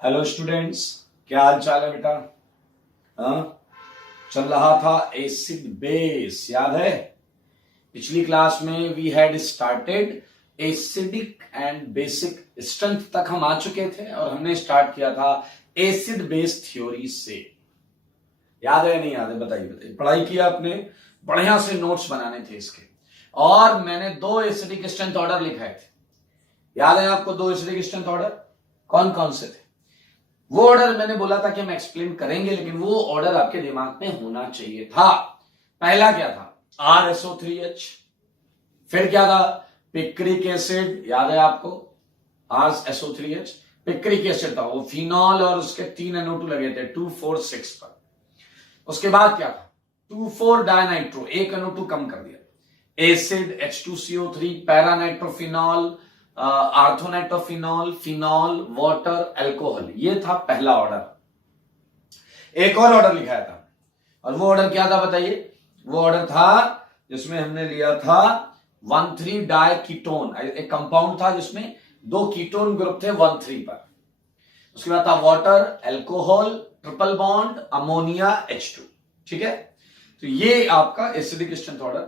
Hello students, क्या हाल चाल है बेटा। हाँ, चल रहा था एसिड बेस, याद है। पिछली क्लास में we had started acidic and basic strength तक हम आ चुके थे और हमने स्टार्ट किया था एसिड बेस थ्योरी से। याद है नहीं याद है? बताइए बताइए। पढ़ाई किया आपने? बढ़िया से नोट्स बनाने थे इसके। और मैंने 2 एसिडिक स्ट्रेंथ ऑर्डर लिखाए थे। याद है आपको 2 एसिडिक स्ट्रेंथ ऑर्डर कौन कौन से थे? वो ऑर्डर मैंने बोला था कि हम एक्सप्लेन करेंगे, लेकिन वो ऑर्डर आपके दिमाग में होना चाहिए था। पहला क्या था? RSO3H। फिर क्या था? पिक्रिक एसिड, याद है आपको? RSO3H पिक्रिक एसिड था, वो फिनॉल और उसके 3 NO2 लगे थे 2,4,6 पर। उसके बाद क्या था? 2,4 डायनाइट्रो, 1 NO2 कम कर दिया। Acid H2CO3 paranitrophenol, orthonitrophenol, phenol, water, alcohol. ये था पहला ऑर्डर। एक और ऑर्डर लिखाया था, और वो ऑर्डर क्या था बताइए? वो ऑर्डर था जिसमें हमने लिया था 1,3 डाई कीटोन। एक कंपाउंड था जिसमें 2 कीटोन ग्रुप थे 1,3 पर। उसके बाद था water, alcohol, triple bond, ammonia, H2। ठीक है, तो ये आपका एसिडिक स्ट्रेंथ ऑर्डर।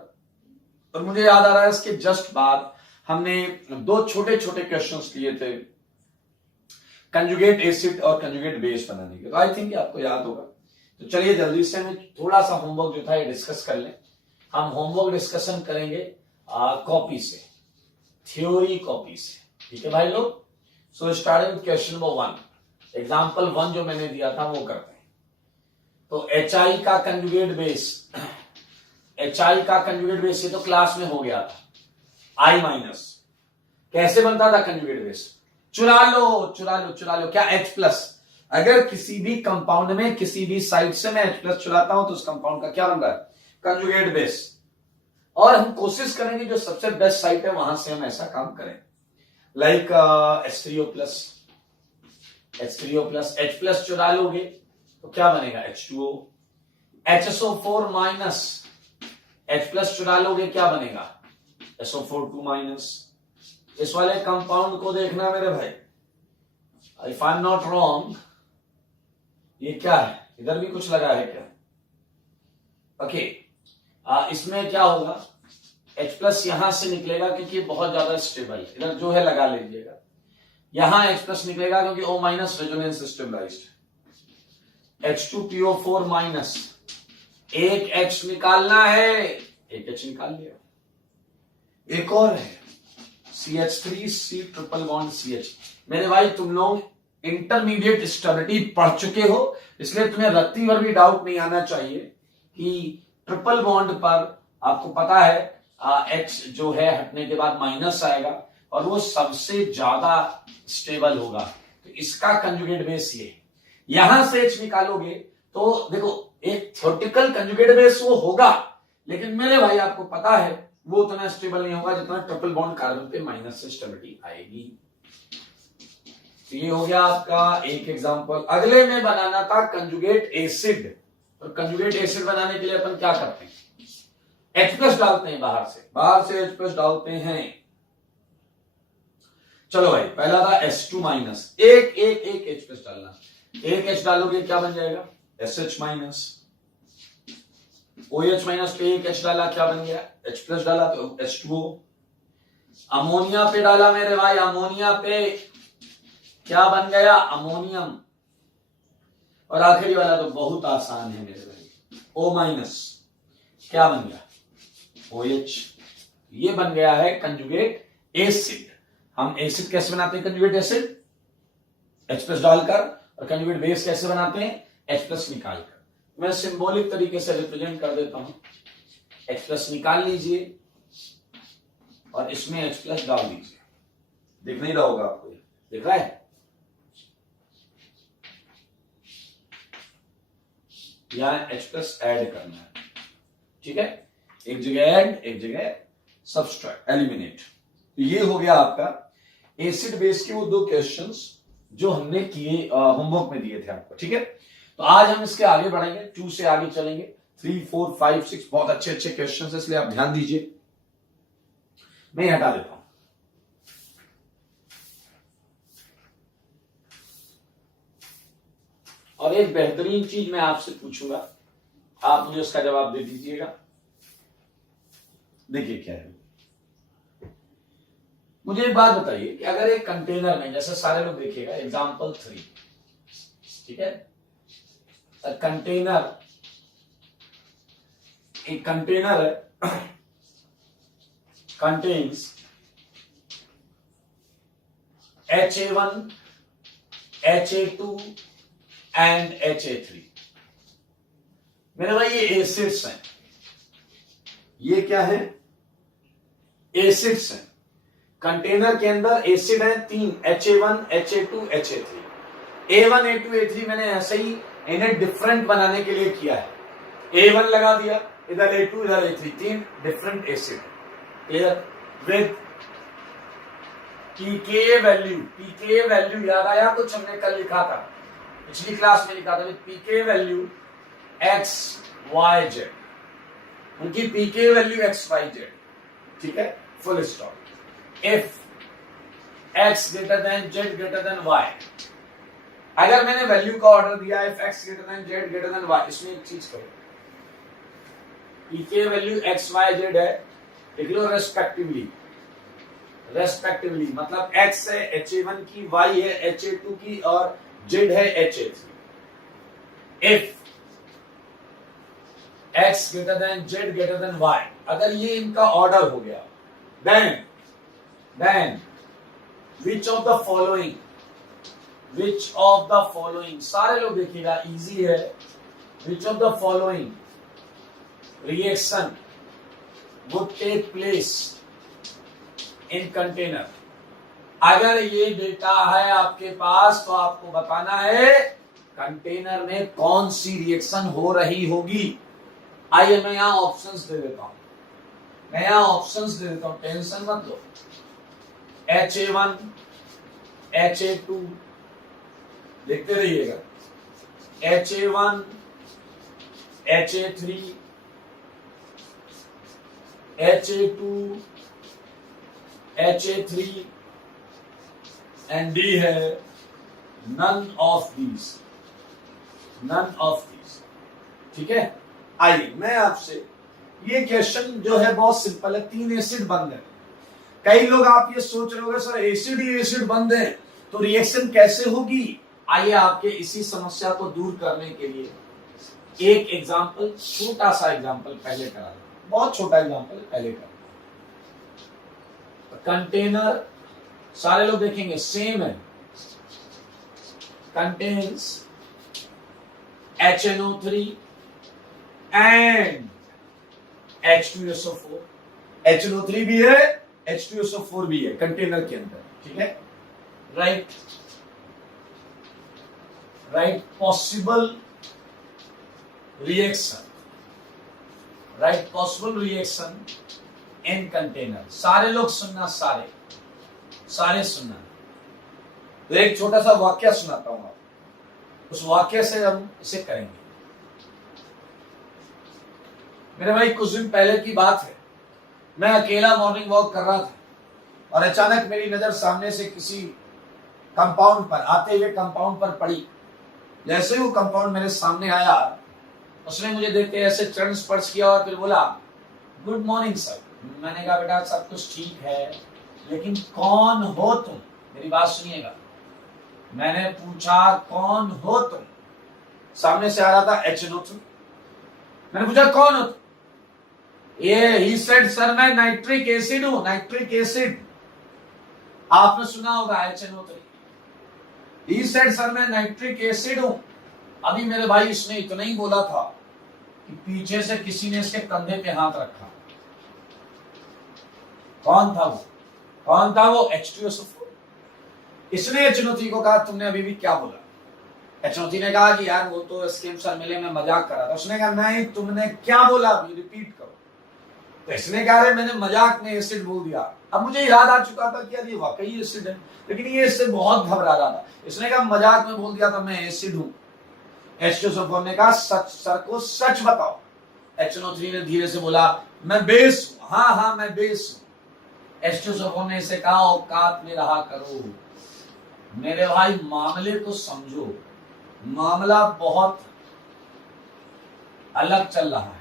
और मुझे याद आ रहा है इसके जस्ट बाद हमने 2 छोटे छोटे क्वेश्चंस लिए थे कंजुगेट एसिड और कंजुगेट बेस बनाने के। तो आई थिंक आपको याद होगा। तो चलिए जल्दी से हमें थोड़ा सा होमवर्क जो था ये डिस्कस कर लें। हम होमवर्क डिस्कशन करेंगे कॉपी से, थ्योरी कॉपी से। ठीक है भाई लोग। So starting with question number 1, example 1 जो मैंने दिया था वो करते हैं। तो HI का कंजुगेट बेस, HI का कंजुगेट बेस ये तो क्लास में हो गया था। I-। कैसे बनता था कंजुगेट बेस? चुरा लो क्या H+। अगर किसी भी कंपाउंड में किसी भी साइड से मैं H+ चुराता हूं तो उस कंपाउंड का क्या बन रहा है? Conjugate base. और हम कोशिश करेंगे जो सबसे बेस्ट साइट है वहां से हम ऐसा काम करें। लाइक H3O+, H+ चुरा लोगे तो क्या बनेगा? H2O। HSO4- H+ चुरा लोगे क्या बनेगा? SO4 2-। इस वाले कंपाउंड को देखना मेरे भाई, if I am not wrong, ये क्या है? इधर भी कुछ लगा है क्या? ओके, इसमें क्या होगा? H+ यहां से निकलेगा क्योंकि बहुत ज्यादा स्टेबल है। इधर जो है लगा लीजिएगा। यहां H+ निकलेगा क्योंकि O- रेजोनेंस स्टेबलाइज्ड। H2PO4-, एक H निकालना है, एक H निकाल लिया। एक और है CH3C ट्रिपल बॉन्ड CH। मेरे भाई तुम लोग इंटरमीडिएट स्टेबिलिटी पढ़ चुके हो, इसलिए तुम्हें रत्ती भर भी डाउट नहीं आना चाहिए कि ट्रिपल बॉन्ड पर आपको पता है H जो है हटने के बाद माइनस आएगा और वो सबसे ज्यादा स्टेबल होगा। तो इसका कंजुगेट बेस ये। यहां से H निकालोगे तो देखो एक थ्योरेटिकल कंजुगेट बेस वो होगा, लेकिन मेरे भाई आपको पता है वो उतना स्टेबल नहीं होगा जितना ट्रिपल बॉन्ड कार्बन पे माइनस से स्टेबिलिटी आएगी। तो ये हो गया आपका एक एग्जांपल। अगले में बनाना था कंजुगेट एसिड। और कंजुगेट एसिड बनाने के लिए अपन क्या करते हैं? H+ डालते हैं, बाहर से H+ डालते हैं। चलो भाई, पहला था S2-, एक H+ डालना। एक H डालोगे क्या बन जाएगा? SH-। OH- पे एक H डाला क्या बन गया? H+ डाला तो H2O। अमोनिया पे डाला मेरे भाई, अमोनिया पे क्या बन गया? अमोनियम। और आखिरी वाला तो बहुत आसान है मेरे भाई, O- क्या बन गया? OH। ये बन गया है कंजुगेट एसिड। हम एसिड कैसे बनाते हैं? कंजुगेट एसिड H+ डालकर। और कंजुगेट बेस कैसे बनाते हैं? H+ निकालकर। मैं सिंबॉलिक तरीके से रिप्रेजेंट कर देता हूं। H+ निकाल लीजिए और इसमें H+ डाल दीजिए। दिख नहीं रहा होगा आपको? दिख रहा है? यहां H+ ऐड करना है। ठीक है, एक जगह ऐड, एक जगह सब्सट्रैक्ट, एलिमिनेट। तो ये हो गया आपका एसिड बेस के वो 2 क्वेश्चंस जो हमने किए, होमवर्क में दिए थे आपको। ठीक है, तो आज हम इसके आगे बढ़ेंगे, 2 से आगे चलेंगे। 3, 4, 5, 6 बहुत अच्छे अच्छे क्वेश्चन है, इसलिए आप ध्यान दीजिए। मैं हटा देता हूं। और एक बेहतरीन चीज मैं आपसे पूछूंगा, आप मुझे उसका जवाब दे दीजिएगा। देखिए क्या है, मुझे एक बात बताइए कि अगर एक कंटेनर में, जैसे सारे लोग देखिएगा, एग्जाम्पल 3, ठीक है, कंटेनर, एक कंटेनर है, contains HA1, HA2 and HA3। मेरे भाई ये एसिड्स हैं, ये क्या है, एसिड्स हैं। कंटेनर के अंदर एसिड है 3, HA1, HA2, HA3। A1, A2, A3 मैंने ऐसे ही इन्हें डिफरेंट बनाने के लिए किया है। A1 लगा दिया, इधर A2, इधर A3, 3 different acid. Clear? With pKa value याद आया कुछ हमने कल लिखा था, पिछली क्लास में लिखा था, with pKa value x y z, उनकी pKa value x y z, ठीक है, full stop. If x greater than z greater than y, अगर मैंने वैल्यू का ऑर्डर दिया है x greater than z greater than y, इसमें एक चीज करो, pKa value x y z है, लिख लो रेस्पेक्टिवली मतलब x है HA1 की, y है HA2 की और z है HA3। If x greater than z greater than y, अगर ये इनका ऑर्डर हो गया, then which of the following, सारे लोग देखिएगा, इजी है, which of the following reaction would take place in container. अगर ये डेटा है आपके पास तो आपको बताना है कंटेनर में कौन सी रिएक्शन हो रही होगी। आइए मैं यहां ऑप्शंस दे देता हूं, टेंशन मत लो। HA1, HA2 देखते रहिएगा, HA1, HA3, HA2, HA3 and D है none of these, ठीक है। आइए मैं आपसे, ये क्वेश्चन जो है बहुत सिंपल है, 3 एसिड बंद है। कई लोग आप ये सोच रहे होंगे सर एसिड बंद है तो रिएक्शन कैसे होगी। आइए आपके इसी समस्या को दूर करने के लिए एक एग्जांपल, छोटा सा एग्जांपल पहले करा दें, बहुत छोटा एग्जांपल पहले करा। कंटेनर सारे लोग देखेंगे सेम है, contains HNO3 and H2SO4, HNO3 भी है, H2SO4 भी है कंटेनर के अंदर, ठीक है। Right possible reaction in container. सारे लोग सुनना, सारे सुनना। तो एक छोटा सा वाक्य सुनाता हूं आप, उस वाक्य से हम इसे करेंगे। मेरे भाई कुछ दिन पहले की बात है, मैं अकेला मॉर्निंग वॉक कर रहा था और अचानक मेरी नजर सामने से किसी कंपाउंड पर, आते हुए कंपाउंड पर पड़ी। जैसे ही वो कंपाउंड मेरे सामने आया, उसने मुझे देख के ऐसे चरण स्पर्श किया और फिर बोला गुड मॉर्निंग सर। मैंने कहा बेटा सब कुछ ठीक है, लेकिन कौन हो तुम? मेरी बात सुनिएगा। मैंने पूछा कौन हो तुम? सामने से आ रहा था HNO3। मैंने पूछा कौन हो तुम? ये ही सेड सर मैं नाइट्रिक एसिड हूं, नाइट्रिक एसिड। आपने सुना होगा HNO3। ही सेड सर मैं नाइट्रिक एसिड हूं। अभी मेरे भाई इसने इतना ही बोला था कि पीछे से किसी ने इसके कंधे पे हाथ रखा। कौन था वो? H2SO4। इसने HNO3 को कहा तुमने अभी भी क्या बोला? HNO3 ने कहा कि यार वो तो स्किम सर मिले में मजाक कर रहा था। उसने कहा नहीं, तुमने क्या बोला अभी रिपीट करो। तो इसने कहा रे मैंने मजाक में एसिड बोल दिया। अब मुझे याद आ चुका था कि यार ये वाकई एसिड है, लेकिन ये इससे बहुत घबरा रहा था। इसने कहा मजाक में बोल दिया था मैं एसिड हूं। H2SO4 ने कहा सर को सच बताओ। HNO3 ने धीरे से बोला मैं बेस हूं। हाँ मैं बेस हूं। H2SO4 ने इसे कहा औकात में रहा करो, मेरे भाई मामले को समझो। मामला बहुत अलग चल रहा है।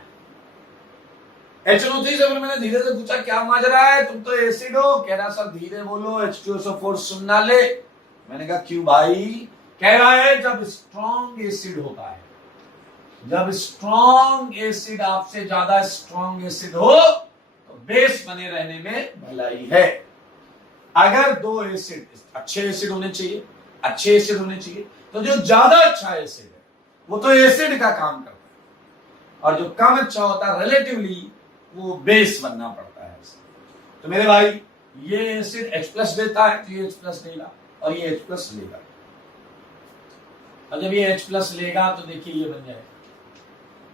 HNO3 से मैंने धीरे से पूछा क्या माजरा है, तुम तो एसिड हो। कह रहा सर धीरे बोलो, H2SO4 सुनना ले। मैंने कहा क्यों भाई? कह रहा है जब स्ट्रॉन्ग एसिड होता है, जब स्ट्रॉन्ग एसिड आपसे ज्यादा स्ट्रॉन्ग एसिड हो तो बेस बने रहने में भलाई है। अगर दो एसिड अच्छे एसिड होने चाहिए, अच्छे एसिड होने चाहिए, तो जो ज्यादा अच्छा एसिड है वो तो एसिड का काम करता है, और जो कम अच्छा होता है रिलेटिवली वो बेस बनना पड़ता है। तो मेरे भाई ये एसिड H+ देता है तो ये H+ देगा, और ये H+ लेगा, और जब ये H+ लेगा तो देखिए ये बन जाएगा।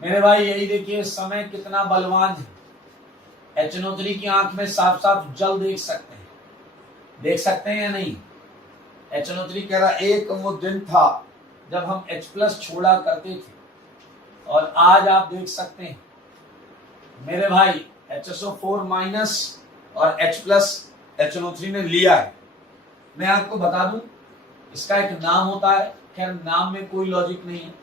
मेरे भाई यही देखिए समय कितना बलवान है। HNO3 की आंख में साफ साफ जल देख सकते हैं या नहीं? HNO3 कह रहा एक वो दिन था जब हम H+ छोड़ा करते थे, और आज आप देख सकते हैं मेरे भाई HSO4- और H+ HNO3 ने लिया है। मैं आपको बता दूं इसका एक नाम होता है, खैर नाम में कोई लॉजिक नहीं है,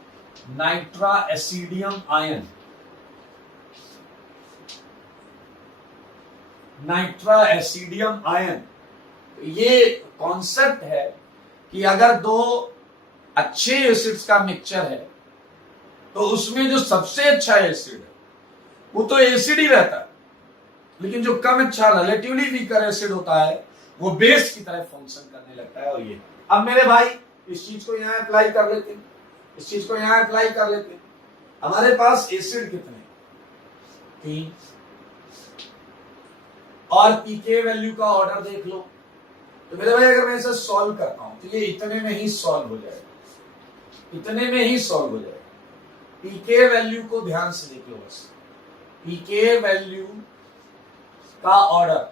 नाइट्रा एसिडियम आयन। नाइट्रा एसिडियम आयन ये कॉन्सेप्ट है कि अगर दो अच्छे एसिड्स का मिक्सचर है तो उसमें जो सबसे अच्छा एसिड है वो तो एसिड ही रहता है, लेकिन जो कम अच्छा रिलेटिवली वीकर एसिड होता है वो बेस की तरह फंक्शन करने लगता है। और ये अब मेरे भाई इस चीज को यहां अप्लाई कर लेते हैं, इस चीज को यहां अप्लाई कर लेते हैं। हमारे पास एसिड कितने? 3, और पीके वैल्यू का ऑर्डर देख लो। तो मेरे भाई अगर मैं इसे सॉल्व करता हूं तो ये इतने में ही सॉल्व हो जाएगा, इतने में ही सॉल्व हो जाएगा। पीके वैल्यू को ध्यान से देख लो बस। पीके वैल्यू का ऑर्डर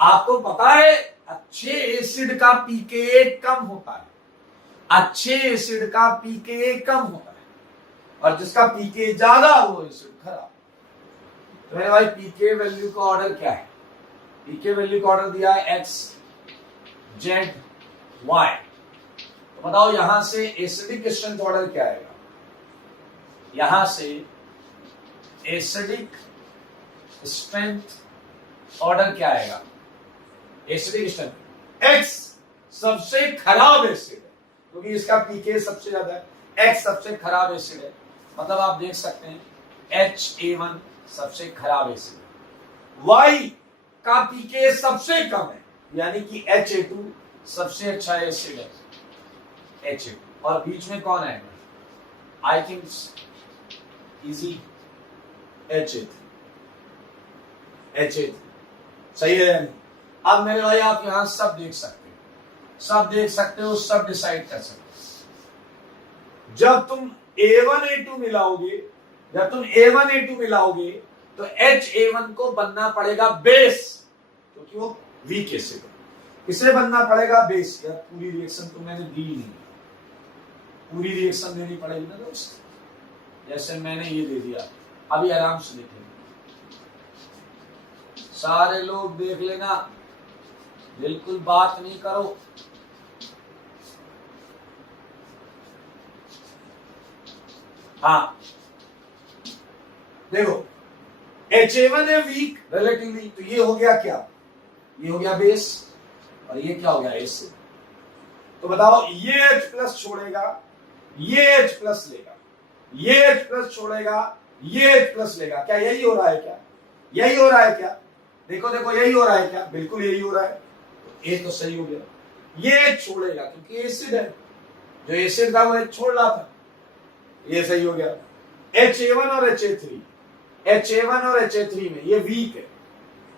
आपको पता है, अच्छे एसिड का पीके कम होता है, अच्छे एसिड का पीके कम होता है, और जिसका पीके ज्यादा वो एसिड खराब। तो मेरे भाई पीके वैल्यू का ऑर्डर क्या है? पीके वैल्यू का ऑर्डर दिया है X, Z, Y। तो बताओ यहां से एसिडिक स्ट्रेंथ ऑर्डर क्या आएगा? यहां से एसिडिक स्ट्रेंथ ऑर्डर क्या आएगा? एसिडिक स्ट्रेंथ X सबसे खराब एसिड है क्योंकि इसका पीके सबसे ज्यादा है। X सबसे खराब एसिड है, मतलब आप देख सकते हैं HA1 सबसे खराब एसिड है। Y का पीके सबसे कम है, यानी कि HA2 सबसे अच्छा एसिड है, HA2। और बीच में कौन आएगा? I think easy HA3। सही है? अब मेरे भाई आप यहां सब देख सकते हो, सब देख सकते हो, सब डिसाइड कर सकते हो। जब तुम A1 A2 मिलाओगे, जब तुम A1 A2 मिलाओगे तो HA1 को बनना पड़ेगा बेस, क्योंकि वो वीक एसिड है। किसे बनना पड़ेगा? बेस। यार पूरी रिएक्शन तो मैंने दी नहीं, पूरी रिएक्शन देनी पड़ेगी ना दोस्त। जैसे मैंने ये दे दिया, अभी आराम से देखेंगे, सारे लोग देख लेना, बिल्कुल बात नहीं करो। हाँ देखो, HA1 है वीक रिलेटिवली, तो ये हो गया क्या? ये हो गया बेस, और ये क्या हो गया? एसिड। तो बताओ ये H+ छोड़ेगा, ये H+ लेगा, ये H+ छोड़ेगा, ये H+ लेगा। क्या यही हो रहा है? क्या यही हो रहा है? क्या देखो देखो, यही हो रहा है क्या? बिल्कुल यही हो रहा है। तो A तो सही हो गया। ये छोड़ेगा क्योंकि एसिड है, जो एसिड था वो H छोड़ रहा था, ये सही हो गया। HA1 और HA3, HA1 और HA3 में ये वीक है,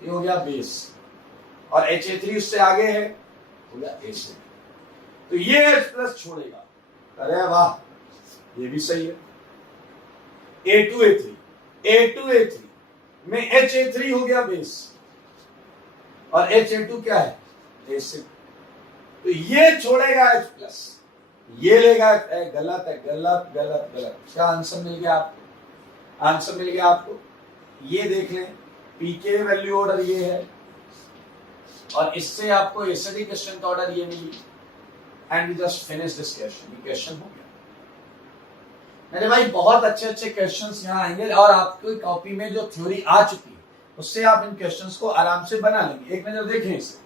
ये हो गया बेस, और HA3 उससे आगे है, हो गया एसिड। तो ये H+ छोड़ेगा, अरे वाह, ये भी सही है। A2A3 में HA3 हो गया बेस, और HA2 क्या है? एसिड। तो ये छोड़ेगा H+, ये लेगा, गलत है, गलत गलत गलत। क्या आंसर मिल गया आपको? आंसर मिल गया आपको। ये देख लें, पीके वैल्यू ऑर्डर ये है, और इससे आपको एसिडिक स्ट्रेंथ ऑर्डर ये मिली। And we just finish this question. ये क्वेश्चन हो गया मेरे भाई। बहुत अच्छे अच्छे क्वेश्चंस यहाँ आएंगे और आपकी कॉपी में जो थ्योरी आ चुकी है उससे आप इन क्वेश्चंस को आराम से बना लेंगे। एक नजर देखें इसे,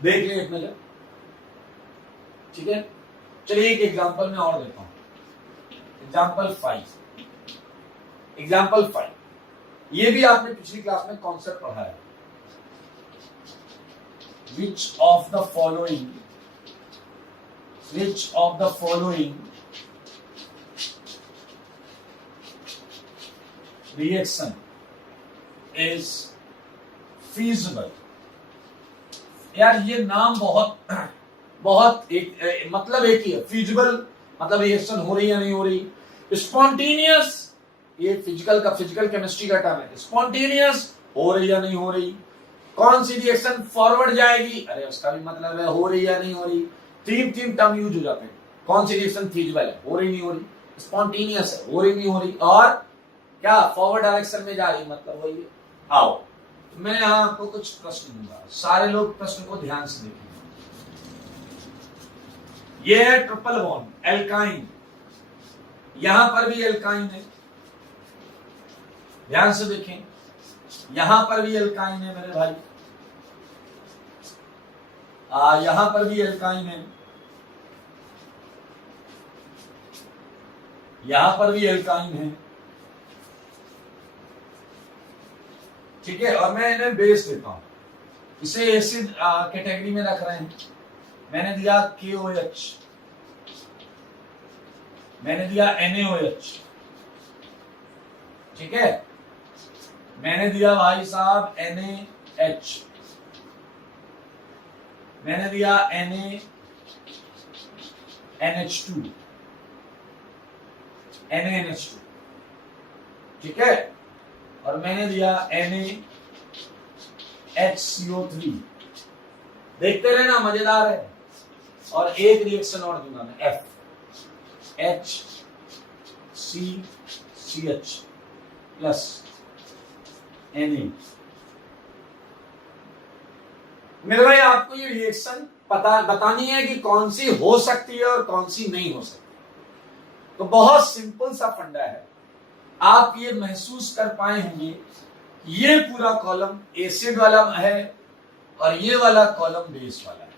देख लें एक नजर, ठीक है। चलिए एक एग्जांपल में और देता हूं। एग्जांपल 5, ये भी आपने पिछली क्लास में कॉन्सेप्ट पढ़ा है। Which of the following reaction is feasible. यार ये नाम बहुत मतलब एक ही है। फीजिबल मतलब रिएक्शन हो रही या नहीं हो रही। स्पॉन्टेनियस ये फिजिकल केमिस्ट्री का टर्म है। स्पॉन्टेनियस हो रही या नहीं हो रही। कौन सी रिएक्शन फॉरवर्ड जाएगी, अरे उसका भी मतलब है हो रही या नहीं हो रही। तीन टर्म यूज हो जाते हैं। कौन सी रिएक्शन फीजिबल है, हो रही नहीं हो रही। स्पॉन्टेनियस है, हो रही नहीं हो रही। और क्या फॉरवर्ड डायरेक्शन में जा रही, मतलब वही है। आओ मैं यहां आपको कुछ प्रश्न दूंगा, सारे लोग प्रश्न को ध्यान से देखेंगे। ये है ट्रिपल बॉन्ड एल्काइन, यहां पर भी एल्काइन है, ध्यान से देखें। यहां पर भी एल्काइन है मेरे भाई, यहां पर भी एल्काइन है, यहां पर भी एल्काइन है, ठीक है। और मैं इन्हें बेस देता हूं, इसे एसिड कैटेगरी में रख रहे हैं। मैंने दिया KOH, मैंने दिया NaOH, ठीक है। मैंने दिया भाई साहब NaH, मैंने दिया NaNH2, NaNH2, ठीक है। और मैंने दिया NaHCO3। देखते रहना, मजेदार है। और एक रिएक्शन और दूंगा मैं, FHCCH प्लस Na। मेरे भाई आपको ये रिएक्शन बतानी है कि कौन सी हो सकती है और कौन सी नहीं हो सकती। तो बहुत सिंपल सा फंडा है, आप ये महसूस कर पाए होंगे। ये पूरा कॉलम एसिड वाला है और ये वाला कॉलम बेस वाला है।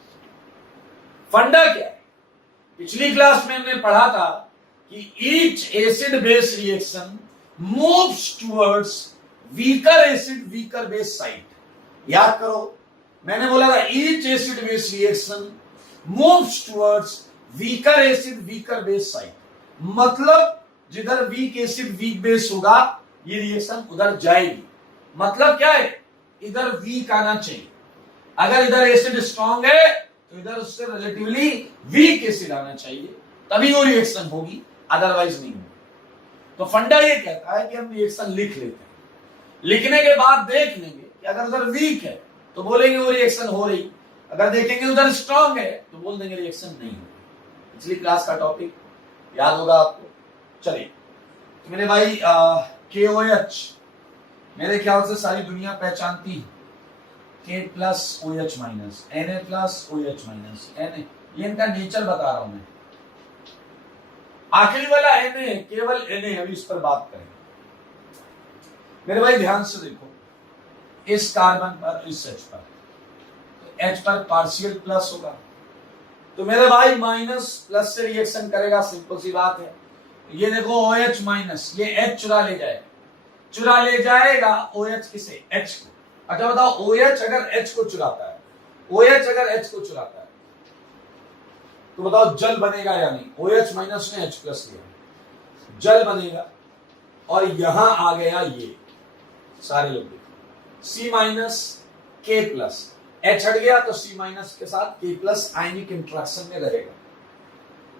फंडा क्या है, पिछली क्लास में हमने पढ़ा था कि each acid base reaction moves towards weaker acid weaker base side. याद करो, मैंने बोला था each acid base reaction moves towards weaker acid weaker base side. मतलब जिधर वीक एसिड वीक बेस होगा ये रिएक्शन उधर जाएगी। मतलब क्या है, इधर वीक आना चाहिए। अगर इधर एसिड स्ट्रांग है तो इधर उससे रिलेटिवली वीक एसिड आना चाहिए, तभी वो रिएक्शन होगी, अदरवाइज नहीं होगी। तो फंडा ये कहता है कि हम रिएक्शन लिख लेते हैं, लिखने के बाद देख लेंगे कि अगर उधर वीक है तो बोलेंगे वो रिएक्शन हो रही, अगर देखेंगे उधर स्ट्रांग है तो बोल देंगे रिएक्शन नहीं होगी। पिछली क्लास का टॉपिक याद होगा आपको। चलिए तो मेरे भाई KOH मेरे ख्याल से सारी दुनिया पहचानती है। K plus OH minus, Na plus OH minus, Na, ये इनका नेचर बता रहा हूं मैं। आखिरी वाला Na, केवल Na, अभी इस पर बात करें। मेरे भाई ध्यान से देखो, इस कार्बन पर, इस H पर, तो H पर पार्शियल प्लस होगा, तो मेरे भाई माइनस प्लस से रिएक्शन करेगा, सिंपल सी बात है। ये देखो OH माइनस, ये H चुरा ले जाएगा OH किसे, H को। अच्छा बताओ, OH अगर H को चुराता है, OH अगर H को चुराता है तो बताओ जल बनेगा या नहीं। OH माइनस ने H प्लस लिया, जल बनेगा। और यहां आ गया ये सारे लोग C minus K plus, H हट गया तो C माइनस के साथ K प्लस आयनिक इंट्रैक्शन में रहेगा।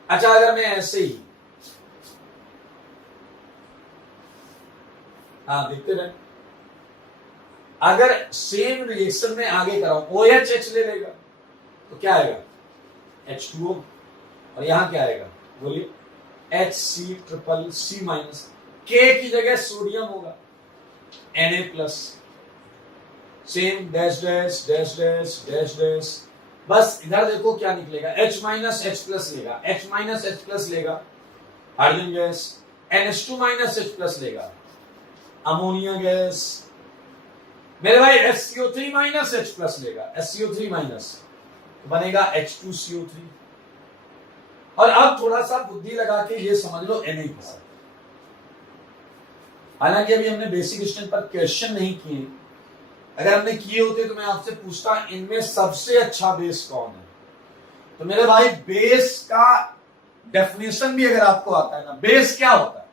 अच्छा अगर मैं ऐसे ही, हाँ देखते रहे, अगर सेम रिएक्शन में आगे कराऊं, OH H ले लेगा तो क्या आएगा, H2O। और यहां क्या आएगा बोलिए, HC triple C minus, K की जगह सोडियम होगा, Na plus, same dash dash dash dash dash dash. बस इधर देखो क्या निकलेगा, H माइनस H प्लस लेगा, H माइनस H प्लस लेगा hydrogen gas, NH2 minus H plus लेगा अमोनिया गैस। मेरे भाई SCO3 माइनस H प्लस लेगा, SCO3 माइनस बनेगा H2CO3। और अब थोड़ा सा बुद्धि लगा के ये समझ लो Na के साथ। हालांकि अभी हमने बेसिक स्टैंड पर क्वेश्चन नहीं किए, अगर हमने किए होते तो मैं आपसे पूछता इनमें सबसे अच्छा बेस कौन है। तो मेरे भाई बेस का डेफिनेशन भी अगर आपको आता है ना, बेस क्या होता है,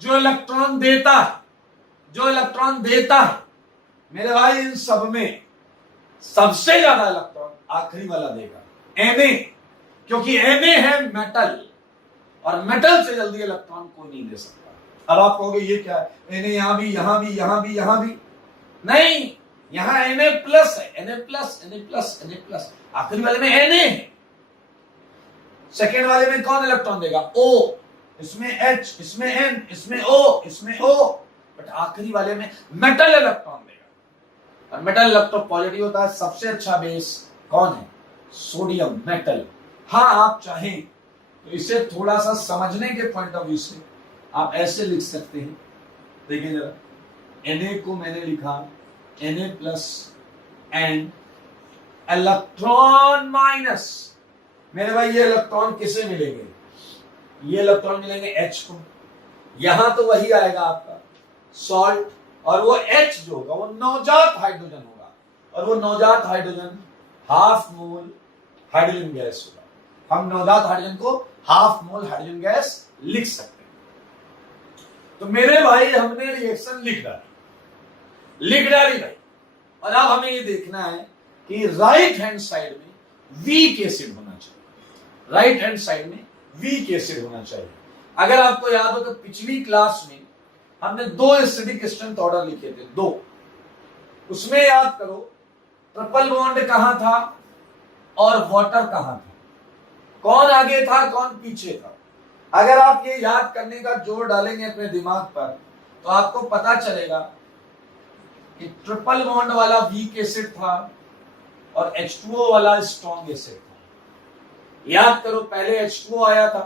जो इलेक्ट्रॉन देता है, जो इलेक्ट्रॉन देता है। मेरे भाई इन सब में सबसे ज्यादा इलेक्ट्रॉन आखिरी वाला देगा, Na, क्योंकि Na है मेटल, और मेटल से जल्दी इलेक्ट्रॉन कोई नहीं दे सकता। अब आप कहोगे ये क्या है, Na यहां भी यहां भी यहां भी यहां भी नहीं, यहां Na प्लस है, Na plus Na plus Na plus, आखिरी वाले में Na है। सेकेंड वाले में कौन इलेक्ट्रॉन देगा, O, इसमें H, इसमें N, इसमें O, इसमें O, बट आखिरी वाले में मेटल इलेक्ट्रॉन देगा। और मेटल इलेक्ट्रोपॉजिटिव होता है। सबसे अच्छा बेस कौन है, सोडियम, मेटल। हाँ आप चाहें तो इसे थोड़ा सा समझने के पॉइंट ऑफ व्यू से आप ऐसे लिख सकते हैं, देखिए जरा, Na को मैंने लिखा Na plus and electron minus. मेरे भाई ये इलेक्ट्रॉन किसे मिलेंगे, ये इलेक्ट्रॉन मिलेंगे H को, यहां तो वही आएगा आपका सॉल्ट, और वो H जो होगा वो नवजात हाइड्रोजन होगा, और वो नवजात hydrogen half mole hydrogen gas होगा। हम नवजात हाइड्रोजन को हाफ मोल हाइड्रोजन गैस लिख सकते हैं। तो मेरे भाई हमने रिएक्शन लिख डाली भाई, और अब हमें ये देखना है कि राइट हैंड साइड में वीक एसिड होना चाहिए, राइट हैंड साइड में वीक एसिड होना चाहिए। अगर आपको याद हो तो पिछली क्लास में हमने 2 एसिडिक स्ट्रेंथ ऑर्डर लिखे थे, 2, उसमें याद करो ट्रिपल बॉन्ड कहां था और वाटर कहां था, कौन आगे था कौन पीछे था। अगर आप ये याद करने का जोर डालेंगे अपने दिमाग पर तो आपको पता चलेगा कि ट्रिपल बॉन्ड वाला वीक एसिड था और H2O वाला स्ट्रॉन्ग एसिड था। याद करो, पहले H2O आया था,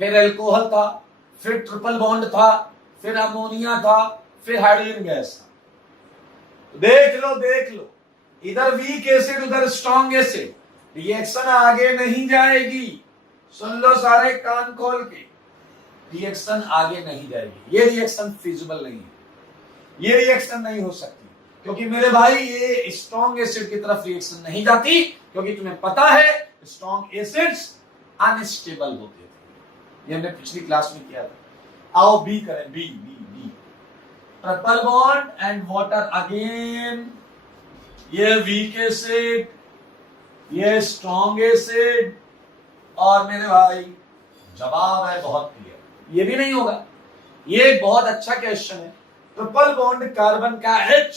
फिर अल्कोहल था, फिर ट्रिपल बॉन्ड था, फिर अमोनिया था, फिर हाइड्रोजन गैस था। देख लो, इधर वीक एसिड उधर स्ट्रॉन्ग एसिड, रिएक्शन आगे नहीं जाएगी। सुन लो सारे कान खोल के, रिएक्शन आगे नहीं जाएगी, ये रिएक्शन फिजिबल नहीं है, ये रिएक्शन नहीं हो सकती, क्योंकि मेरे भाई ये स्ट्रॉन्ग एसिड की तरफ रिएक्शन नहीं जाती, क्योंकि तुम्हें पता है स्ट्रॉन्ग एसिड्स अनस्टेबल होते थे। ये हमने पिछली क्लास में किया था। आओ बी करें, B triple bond and water again, ये वीक एसिड, ये स्ट्रॉन्ग एसिड, और मेरे भाई जवाब है बहुत क्लियर, ये भी नहीं होगा। ये एक बहुत अच्छा क्वेश्चन है। ट्रिपल बॉन्ड कार्बन का H,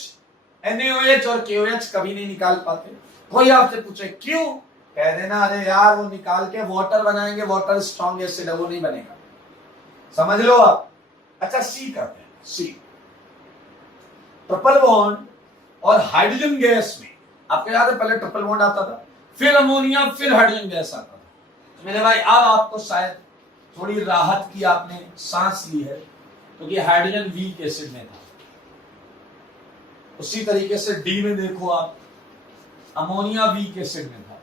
NaOH और KOH कभी नहीं निकाल पाते। कोई आपसे पूछे क्यों, कह देना अरे यार वो निकाल के वाटर बनाएंगे, वाटर स्ट्रॉन्ग एसिड है, वो नहीं बनेगा। समझ लो आप। अच्छा सी करते हैं, सी ट्रिपल बॉन्ड और हाइड्रोजन गैस में आपको याद है पहले ट्रिपल बॉन्ड आता था, फिर अमोनिया, फिर हाइड्रोजन गैस आता था। तो मेरे भाई अब आपको शायद थोड़ी राहत की आपने सांस ली है, क्योंकि हाइड्रोजन वीक एसिड में था। उसी तरीके से डी में देखो आप, अमोनिया वीक एसिड में था।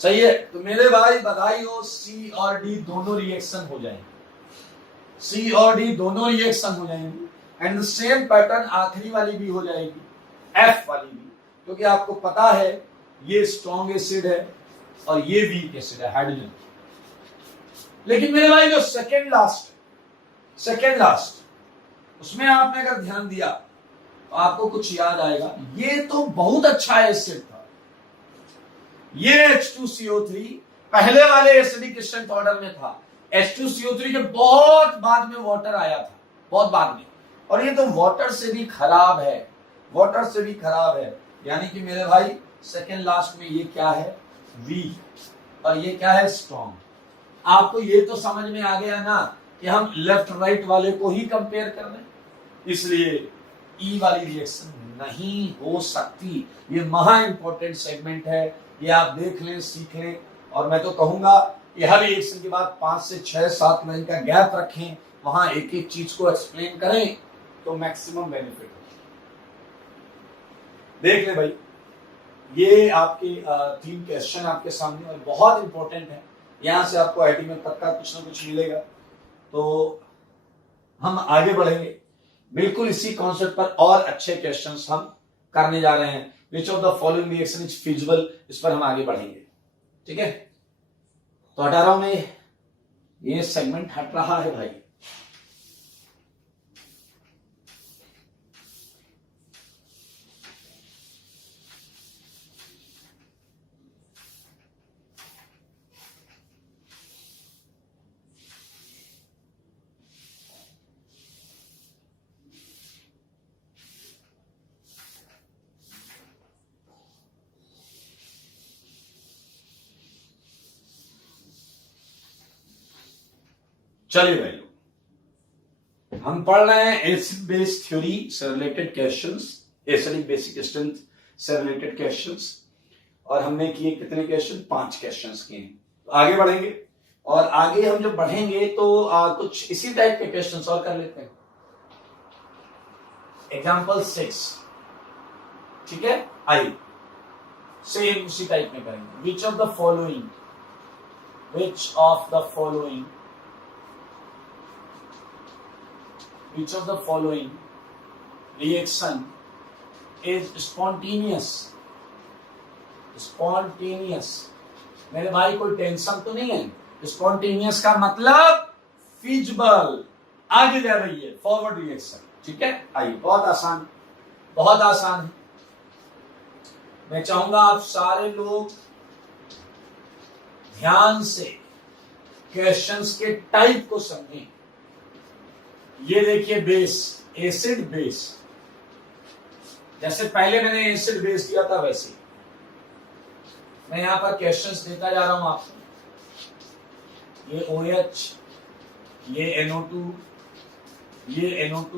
सही है। तो मेरे भाई बधाई हो, सी और डी दोनों रिएक्शन हो जाएंगे, सी और डी दोनों रिएक्शन हो जाएंगी, एंड सेम पैटर्न आखिरी वाली भी हो जाएगी, एफ वाली भी, क्योंकि आपको पता है ये स्ट्रॉन्ग एसिड है और ये वीक एसिड है हाइड्रोजन। लेकिन मेरे भाई जो सेकेंड लास्ट उसमें आपने अगर ध्यान दिया तो आपको कुछ याद आएगा, ये तो बहुत अच्छा एसिड था, ये H2CO3 पहले वाले एसिडिक स्ट्रेंथ ऑर्डर में था। H2CO3 के बहुत बाद में वाटर आया था, बहुत बाद में, और ये तो वाटर से भी खराब है, वाटर से भी खराब है। यानी कि मेरे भाई सेकेंड लास्ट में ये क्या है, वीक, और ये क्या है, स्ट्रॉन्ग। आपको ये तो समझ में आ गया ना कि हम लेफ्ट राइट वाले को ही कंपेयर कर रहे हैं, इसलिए ई वाली रिएक्शन नहीं हो सकती। ये महा इंपॉर्टेंट सेगमेंट है, ये आप देख लें, सीख लें। और मैं तो कहूंगा कि हर रिएक्शन के बाद 5 से 6 7 लाइन का गैप रखें, वहां एक एक चीज को एक्सप्लेन करें तो मैक्सिमम बेनिफिट हो। देख ले भाई, ये आपके 3 क्वेश्चन आपके सामने और बहुत इंपॉर्टेंट है। यहां से आपको आईटी में पक्का कुछ ना कुछ मिलेगा। तो हम आगे बढ़ेंगे बिल्कुल इसी कॉन्सेप्ट पर, और अच्छे क्वेश्चंस हम करने जा रहे हैं। विच of the following reaction is feasible, इस पर हम आगे बढ़ेंगे। ठीक है, तो 18 में ये सेगमेंट हट रहा है भाई। चलिए भाई, हम पढ़ रहे हैं एसिड बेस थ्योरी से related questions, acidic basic strength से रिलेटेड क्वेश्चंस। और हमने किए कितने क्वेश्चन? 5 क्वेश्चंस किए। तो आगे बढ़ेंगे, और आगे हम जब बढ़ेंगे तो कुछ इसी टाइप के क्वेश्चंस और कर लेते हैं। एग्जाम्पल 6, ठीक है, आई सेम उसी टाइप में करेंगे। विच of the following which of the following reaction is spontaneous? मेरे भाई कोई टेंशन तो नहीं है। स्पॉन्टेनियस का मतलब फिजिबल, आगे जा रही है, फॉरवर्ड रिएक्शन। ठीक है, आइए, बहुत आसान है। मैं चाहूंगा आप सारे लोग ध्यान से क्वेश्चंस के टाइप को समझें। ये देखिए बेस, एसिड बेस, जैसे पहले मैंने एसिड बेस दिया था वैसे मैं यहां पर क्वेश्चंस देता जा रहा हूं आपको। ये OH, ये NO2, ये NO2,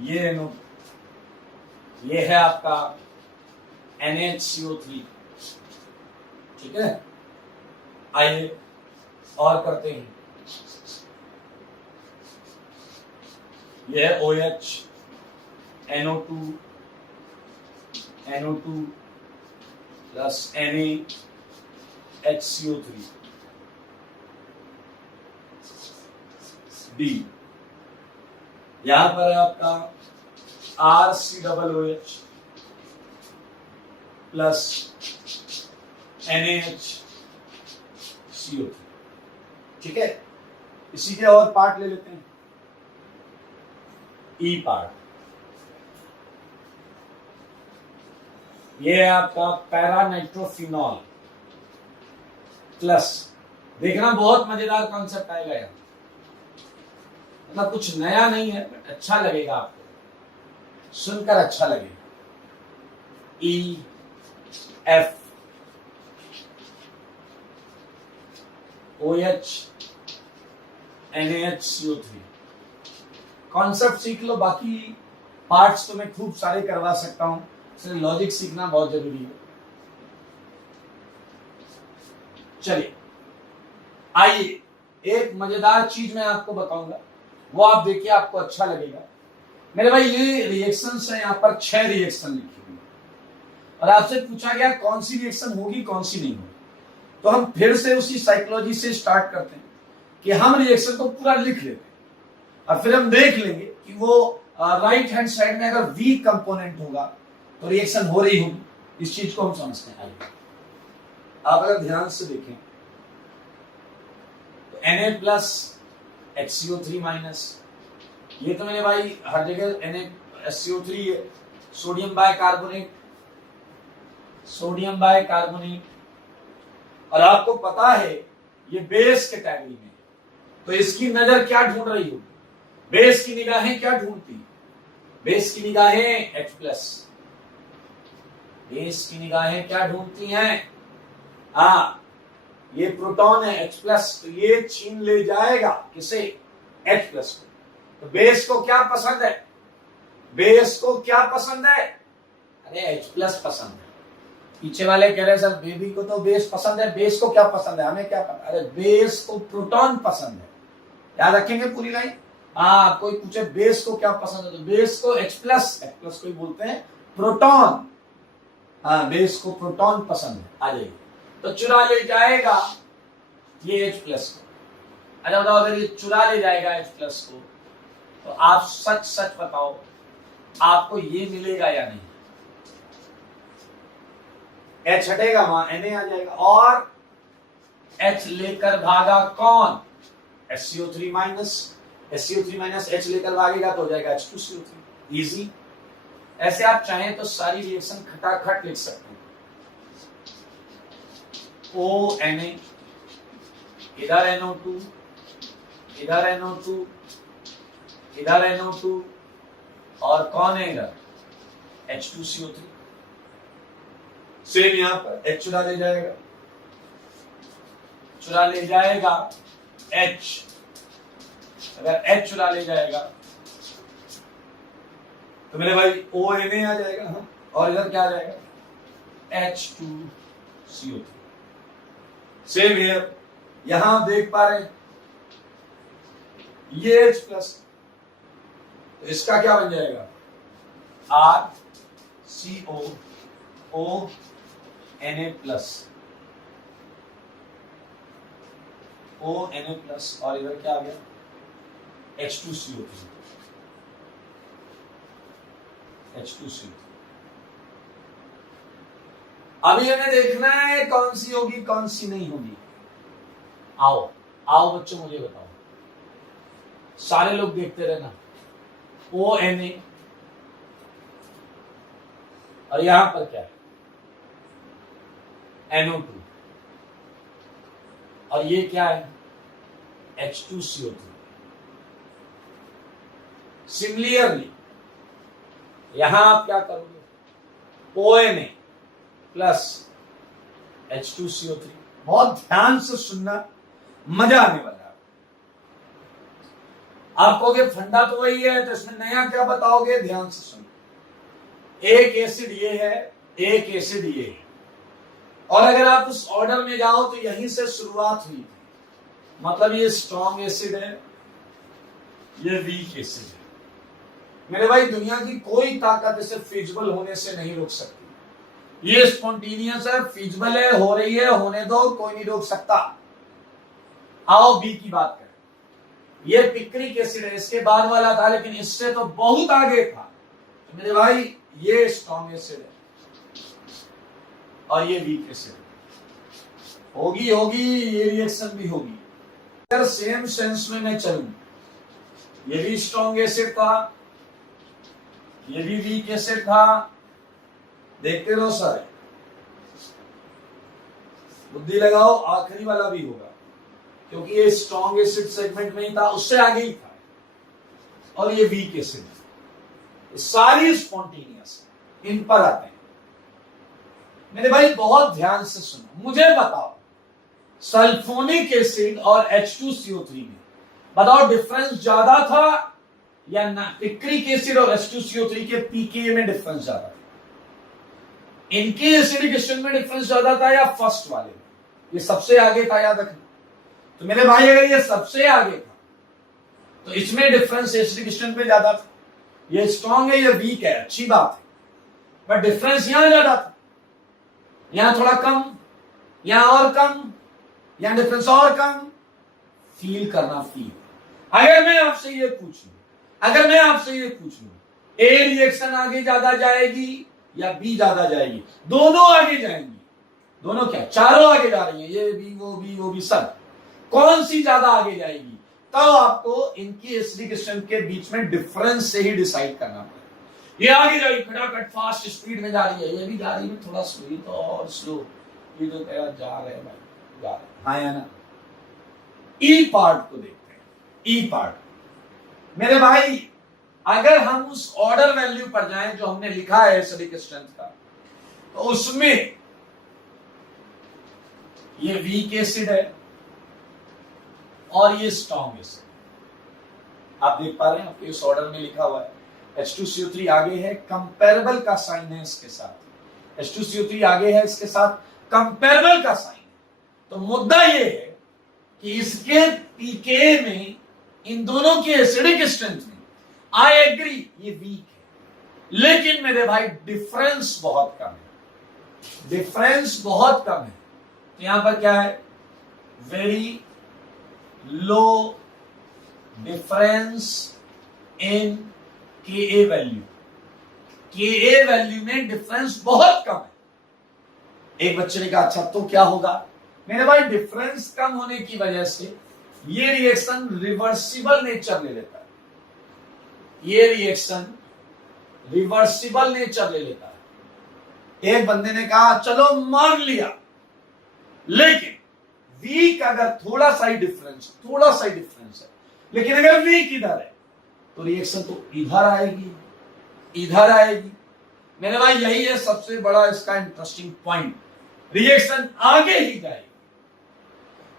ये NO2, ये है आपका NHCO3। ठीक है, आइए और करते हैं। ये है OH, NO2 plus NaHCO3 D। यहां पर है आपका RCOOH प्लस NaHCO3। ठीक है, इसी के और पार्ट ले लेते हैं। ई पार्ट, ये है आपका पैरानाइट्रोफिनॉल प्लस, देखना बहुत मजेदार कॉन्सेप्ट आएगा यार, मतलब कुछ नया नहीं है बट अच्छा लगेगा आपको, सुनकर अच्छा लगेगा। E F OH NaHCO3। Concept सीख लो, बाकी पार्ट्स तो मैं खूब सारे करवा सकता हूं, इसलिए लॉजिक सीखना बहुत जरूरी है। चलिए आइए, एक मजेदार चीज मैं आपको बताऊंगा, वो आप देखिए, आपको अच्छा लगेगा। मेरे भाई ये रिएक्शंस है, यहाँ पर 6 रिएक्शन लिखी हुई है और आपसे पूछा गया कौन सी रिएक्शन होगी कौन सी नहीं होगी। तो हम फिर से उसी साइकोलॉजी से स्टार्ट करते हैं कि हम रिएक्शन को पूरा लिख लेते हैं और फिर हम देख लेंगे कि वो राइट हैंड साइड में अगर वीक कंपोनेंट होगा तो रिएक्शन हो रही होगी। इस चीज को हम समझते हैं। आइए आप अगर ध्यान से देखें तो Na प्लस HCO3 माइनस, ये तो मेरे भाई हर जगह NaHCO3 है, सोडियम बाइकार्बोनेट, और आपको पता है ये बेस कैटेगरी में, तो इसकी नजर क्या ढूंढ रही होगी? बेस की निगाहें क्या ढूंढती? बेस की निगाहें H प्लस, बेस की निगाहें क्या ढूंढती हैं? हाँ, ये प्रोटॉन है H प्लस, तो ये छीन ले जाएगा किसे? H प्लस को। तो बेस को क्या पसंद है? बेस को क्या पसंद है? अरे H+ पसंद है। पीछे वाले कह रहे सर बेबी को तो बेस पसंद है, बेस को क्या पसंद है? हमें क्या पता? अरे बेस को प्रोटॉन पसंद है। याद रखेंगे पूरी लाइन। हाँ, कोई पूछे बेस को क्या पसंद है तो बेस को H+ को ही बोलते हैं प्रोटॉन। हाँ, बेस को प्रोटॉन पसंद है। आ जाइए, तो चुरा ले जाएगा ये H+ को। अच्छा बताओ, अगर ये चुरा ले जाएगा H+ को तो आप सच सच बताओ, आपको ये मिलेगा या नहीं? H हटेगा, वहां Na आ जाएगा, और H लेकर भागा कौन? SCO3 माइनस H लेकर भागेगा तो हो जाएगा H2CO3। इजी। ऐसे आप चाहें तो सारी रिएक्शन खटाखट लिख सकते हैं। ONA, इधर NO2, इधर NO2, इधर NO2, और कौन है इधर? H2CO3। सेम यहां पर H चुरा ले जाएगा, H। अगर H चुरा ले जाएगा तो मेरे भाई ONA आ जाएगा। हाँ, और इधर क्या आ जाएगा? H2CO3। सेम हियर, यहां आप देख पा रहे हैं ये H+, तो इसका क्या बन जाएगा? RCOONA+, ONA+, और इधर क्या आ गया? H2CO3। अभी हमें देखना है कौन सी होगी कौन सी नहीं होगी। आओ आओ बच्चों, मुझे बताओ, सारे लोग देखते रहना। ONA, और यहां पर क्या है? NO2, और ये क्या है? H2CO3। सिमिलरली यहां आप क्या करोगे? ONA plus H2CO3। बहुत ध्यान से सुनना, मजा आने वाला है। आप कहोगे फंडा तो वही है, तो इसमें नया क्या बताओगे? ध्यान से सुनो। एक एसिड ये है, एक एसिड ये है, और अगर आप उस ऑर्डर में जाओ तो यहीं से शुरुआत हुई थी। मतलब ये स्ट्रॉन्ग एसिड है, ये वीक एसिड है। मेरे भाई, दुनिया की कोई ताकत इसे फिजिबल होने से नहीं रोक सकती। ये स्पॉन्टेनियस है, फिजिबल है, हो रही है, होने दो, कोई नहीं रोक सकता। आओ बी की बात करें। ये पिक्रिक एसिड है, इसके बाद वाला था, लेकिन इससे तो बहुत आगे था। तो मेरे भाई, ये स्ट्रॉन्ग एसिड है और ये वीक एसिड है। होगी ये रिएक्शन भी होगी। अगर सेम सेंस में मैं चलूं, ये भी स्ट्रॉन्ग एसिड था, ये भी वीक एसिड था, देखते रहो सारे, बुद्धि लगाओ, आखिरी वाला भी होगा, क्योंकि ये स्ट्रॉन्ग एसिड सेगमेंट में ही था, उससे आगे ही था, और ये वीक एसिड है। सारी स्पॉन्टेनियस, इन पर आते हैं। मेरे भाई बहुत ध्यान से सुनो, मुझे बताओ सल्फोनिक एसिड और H2CO3 में बताओ डिफरेंस ज्यादा था या ना? पिक्रिक एसिड और H2CO3 के pKa में डिफरेंस ज्यादा था? इनके एसिडिक स्ट्रेंथ में डिफरेंस ज्यादा था या फर्स्ट वाले में? ये सबसे आगे था, याद रखना। तो मेरे भाई, अगर ये सबसे आगे था तो इसमें डिफरेंस एसिडिक स्ट्रेंथ में ज्यादा था। ये स्ट्रॉन्ग है, ये वीक है, अच्छी बात है, बट डिफरेंस यहां ज्यादा था, यहां थोड़ा कम, यहां और कम, यहां डिफरेंस और कम। फील करना, फील। अगर मैं आपसे ये पूछूं, ए रिएक्शन आगे ज्यादा जाएगी या बी ज्यादा जाएगी? दोनों आगे जाएंगी। दोनों क्या? चारों आगे जा रही है, ये भी वो भी सब। कौन सी ज्यादा आगे जाएगी? तब आपको इनकी एसिडिक स्ट्रेंथ के बीच में डिफरेंस से ही डिसाइड करना पड़ेगा। ये आगे जाएगी फटाफट, फास्ट स्पीड में जा रही है, ये भी जा रही है थोड़ा स्लो, तो और स्लो। ये तो तेरा जा रहे हैं भाई, जा रहे हैं। हाँ या ना? ई पार्ट को देखते हैं। ई पार्ट, मेरे भाई, अगर हम उस ऑर्डर वैल्यू पर जाएं जो हमने लिखा है एसिडिक स्ट्रेंथ का, तो उसमें ये वीक एसिड है और ये स्ट्रॉन्ग एसिड। आप देख पा रहे हैं, आपके इस ऑर्डर में लिखा हुआ है। H2CO3 आगे है, कंपेरेबल का साइन है इसके साथ। H2CO3 आगे है, इसके साथ कंपेरेबल का साइन है। तो मुद्दा ये है कि इसके pKa में, इन दोनों की एसिडिक स्ट्रेंथ में, आई एग्री ये वीक है, लेकिन मेरे भाई डिफरेंस बहुत कम है, डिफरेंस बहुत कम है। तो यहां पर क्या है, very low difference in Ka value, Ka value में डिफरेंस बहुत कम है। एक बच्चे ने कहा अच्छा तो क्या होगा, मेरे भाई डिफरेंस कम होने की वजह से ये रिएक्शन रिवर्सिबल नेचर ले लेता है, ये रिएक्शन रिवर्सिबल नेचर ले लेता है। एक बंदे ने कहा चलो मान लिया, लेकिन वीक अगर थोड़ा सा ही डिफरेंस है, लेकिन अगर वीक इधर है तो रिएक्शन तो इधर आएगी, इधर आएगी। मेरे भाई यही है सबसे बड़ा इसका इंटरेस्टिंग पॉइंट, रिएक्शन आगे ही जाएगी।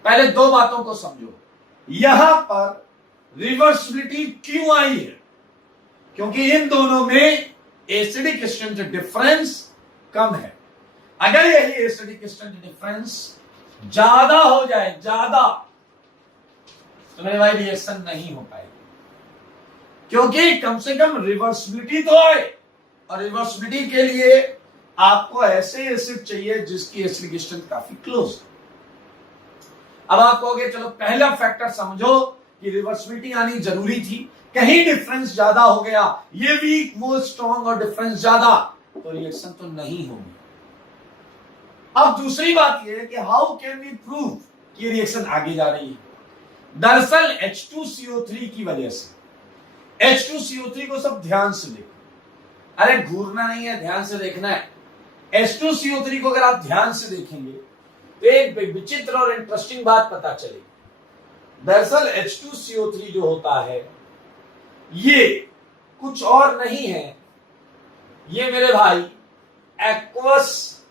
पहले दो बातों को समझो, यहां पर रिवर्सिबिलिटी क्यों आई है, क्योंकि इन दोनों में एसिडिक स्ट्रेंथ डिफरेंस कम है। अगर यही एसिडिक स्ट्रेंथ डिफरेंस ज्यादा हो जाए, ज्यादा, तो मेरे भाई रिएक्शन नहीं हो पाएगी, क्योंकि कम से कम रिवर्सिबिलिटी तो आए, और रिवर्सिबिलिटी के लिए आपको ऐसे एसिड चाहिए जिसकी एसिडिक स्ट्रेंथ काफी क्लोज है। अब आप कहोगे चलो पहला फैक्टर समझो कि रिवर्सिबिलिटी आनी जरूरी थी, कहीं डिफरेंस ज्यादा हो गया, ये वीक वो स्ट्रॉन्ग और डिफरेंस ज्यादा, तो रिएक्शन तो नहीं होगी। अब दूसरी बात यह है कि हाउ कैन वी प्रूव कि रिएक्शन आगे जा रही है। दरअसल H2CO3 की वजह से, H2CO3 को सब ध्यान से देखो, अरे घूरना नहीं है, ध्यान से देखना है। H2CO3 को अगर आप ध्यान से देखेंगे तो एक विचित्र और इंटरेस्टिंग बात पता चलेगी। दरअसल H2CO3 जो होता है ये कुछ और नहीं है, ये मेरे भाई एक्वस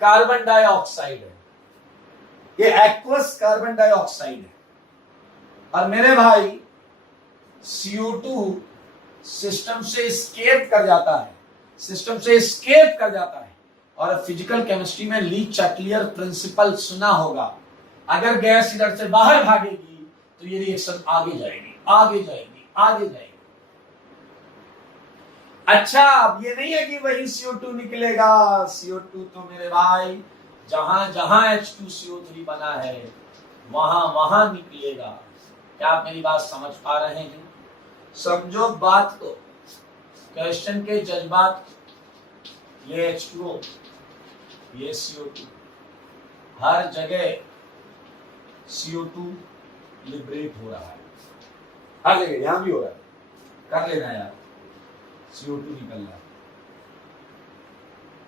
कार्बन डाइऑक्साइड है, ये एक्वस कार्बन डाइऑक्साइड है। और मेरे भाई CO2 सिस्टम से एस्केप कर जाता है, सिस्टम से एस्केप कर जाता है। और फिजिकल केमिस्ट्री में ली चैटलियर प्रिंसिपल सुना होगा, अगर गैस इधर से बाहर भागेगी तो ये रिएक्शन आगे जाएगी, आगे जाएगी, आगे जाएगी। अच्छा, अब ये नहीं है कि वही CO2 निकलेगा, CO2 तो मेरे भाई जहां जहां H2CO3 बना है वहां वहां निकलेगा। क्या आप मेरी बात समझ पा रहे हैं? समझो बात को, क्वेश्चन के जज्बात, ये H2O, ये CO2, हर जगह CO2 लिबरेट हो रहा है, हर जगह, यहां भी हो रहा है, कर लेना यार, CO2 निकल रहा है।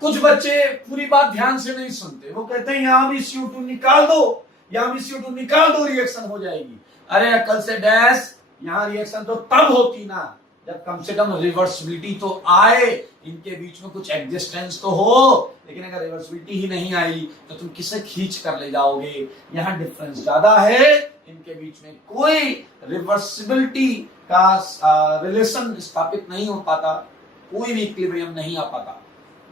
कुछ बच्चे पूरी बात ध्यान से नहीं सुनते, वो कहते हैं यहां भी CO2 निकाल दो, यहां भी CO2 निकाल दो, रिएक्शन हो जाएगी। अरे अकल से डैश, यहां रिएक्शन तो तब होती ना जब कम से कम रिवर्सिबिलिटी तो आए, इनके बीच में कुछ एग्जिस्टेंस तो हो। लेकिन अगर रिवर्सिबिलिटी ही नहीं आई तो तुम किसे खींच कर ले जाओगे? यहाँ डिफरेंस ज्यादा है, इनके बीच में कोई रिवर्सिबिलिटी का रिलेशन स्थापित नहीं हो पाता, कोई भी इक्विलिब्रियम नहीं आ पाता।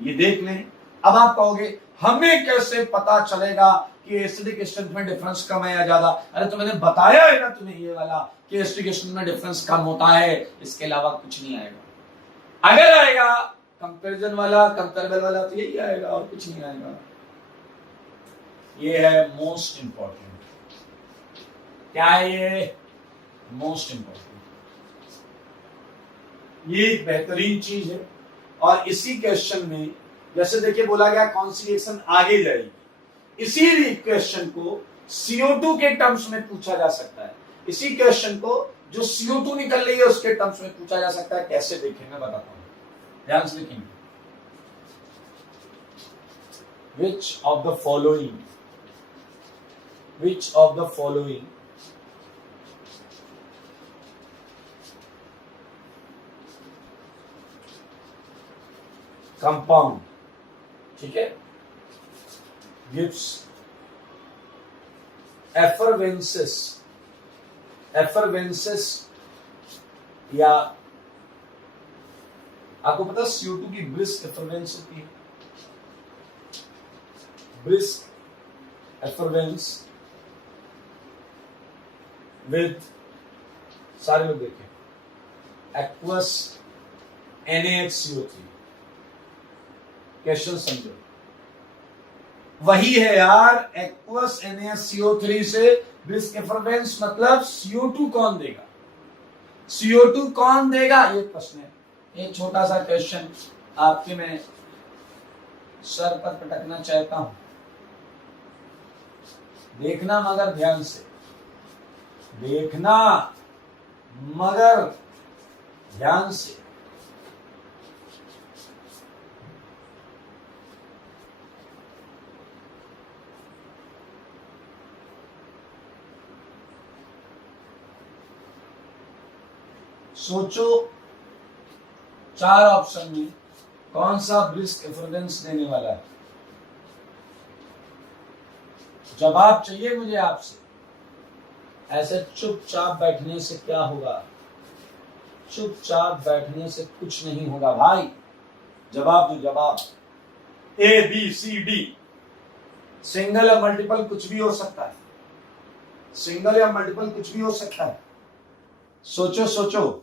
ये देख लें। अब आप कहोगे हमें कैसे पता चलेगा कि एसिडिक स्ट्रेंथ में डिफरेंस कम है या ज्यादा? अरे तो मैंने बताया है ना तुम्हें ये वाला कि एसिडिक स्ट्रेंथ में डिफरेंस कम होता है, इसके अलावा कुछ नहीं आएगा। अगर आएगा कंपैरिजन वाला, कंपेरेबल वाला, तो यही आएगा और कुछ नहीं आएगा। ये है मोस्ट इंपॉर्टेंट। क्या है ये? Most important. ये एक बेहतरीन चीज है। और इसी क्वेश्चन में जैसे देखिए बोला गया कौन सी रिएक्शन आगे जाएगी, इसी क्वेश्चन को CO2 के टर्म्स में पूछा जा सकता है। इसी क्वेश्चन को जो CO2 निकल रही है उसके टर्म्स में पूछा जा सकता है। कैसे देखें मैं बताता हूं, ध्यान से देखेंगे। Which of the following compound, ठीक है, gives effervescence या आपको पता है CO2 की ब्रिस्क एफरवेंस होती है, ब्रिस्क एफरवेंस विद, सारे लोग देखें, एक्वस NaHCO3। क्वेश्चन समझो, वही है यार, एक्वस NaCO3 से ब्रिस्क एफरवेंस मतलब CO2 कौन देगा, CO2 कौन देगा, ये प्रश्न है। एक छोटा सा क्वेश्चन आपके मैं सर पर पटकना चाहता हूं, देखना मगर ध्यान से, देखना मगर ध्यान से। सोचो 4 ऑप्शन में कौन सा ब्रिस्क एफरवेंस देने वाला है। जवाब चाहिए मुझे आपसे। ऐसे चुपचाप बैठने से क्या होगा, चुपचाप बैठने से कुछ नहीं होगा भाई। जवाब दो, जवाब। ABCD, सिंगल या मल्टीपल कुछ भी हो सकता है, सिंगल या मल्टीपल कुछ भी हो सकता है। सोचो सोचो,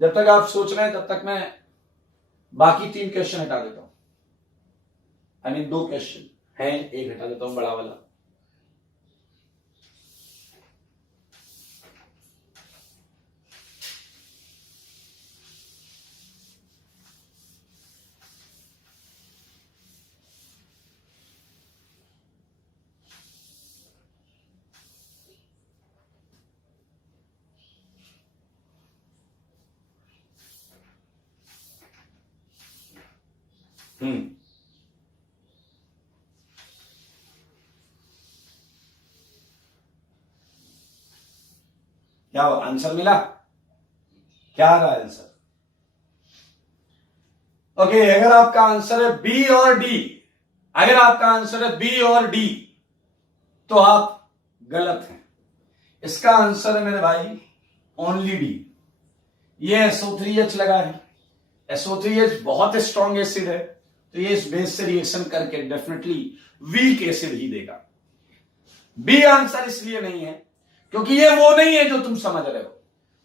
जब तक आप सोच रहे हैं तब तक मैं बाकी 3 क्वेश्चन हटा देता हूं। आई मीन 2 क्वेश्चन हैं, एक हटा देता हूं बड़ा वाला। क्या हुआ, आंसर मिला? क्या रहा आंसर? ओके, अगर आपका आंसर है बी और डी, अगर आपका आंसर है बी और डी तो आप गलत हैं। इसका आंसर है मेरे भाई ओनली डी। ये SO3H लगा है, SO3H बहुत स्ट्रॉन्ग एसिड है, तो ये इस बेस से रिएक्शन करके डेफिनेटली वीक एसिड ही देगा। बी आंसर इसलिए नहीं है क्योंकि ये वो नहीं है जो तुम समझ रहे हो,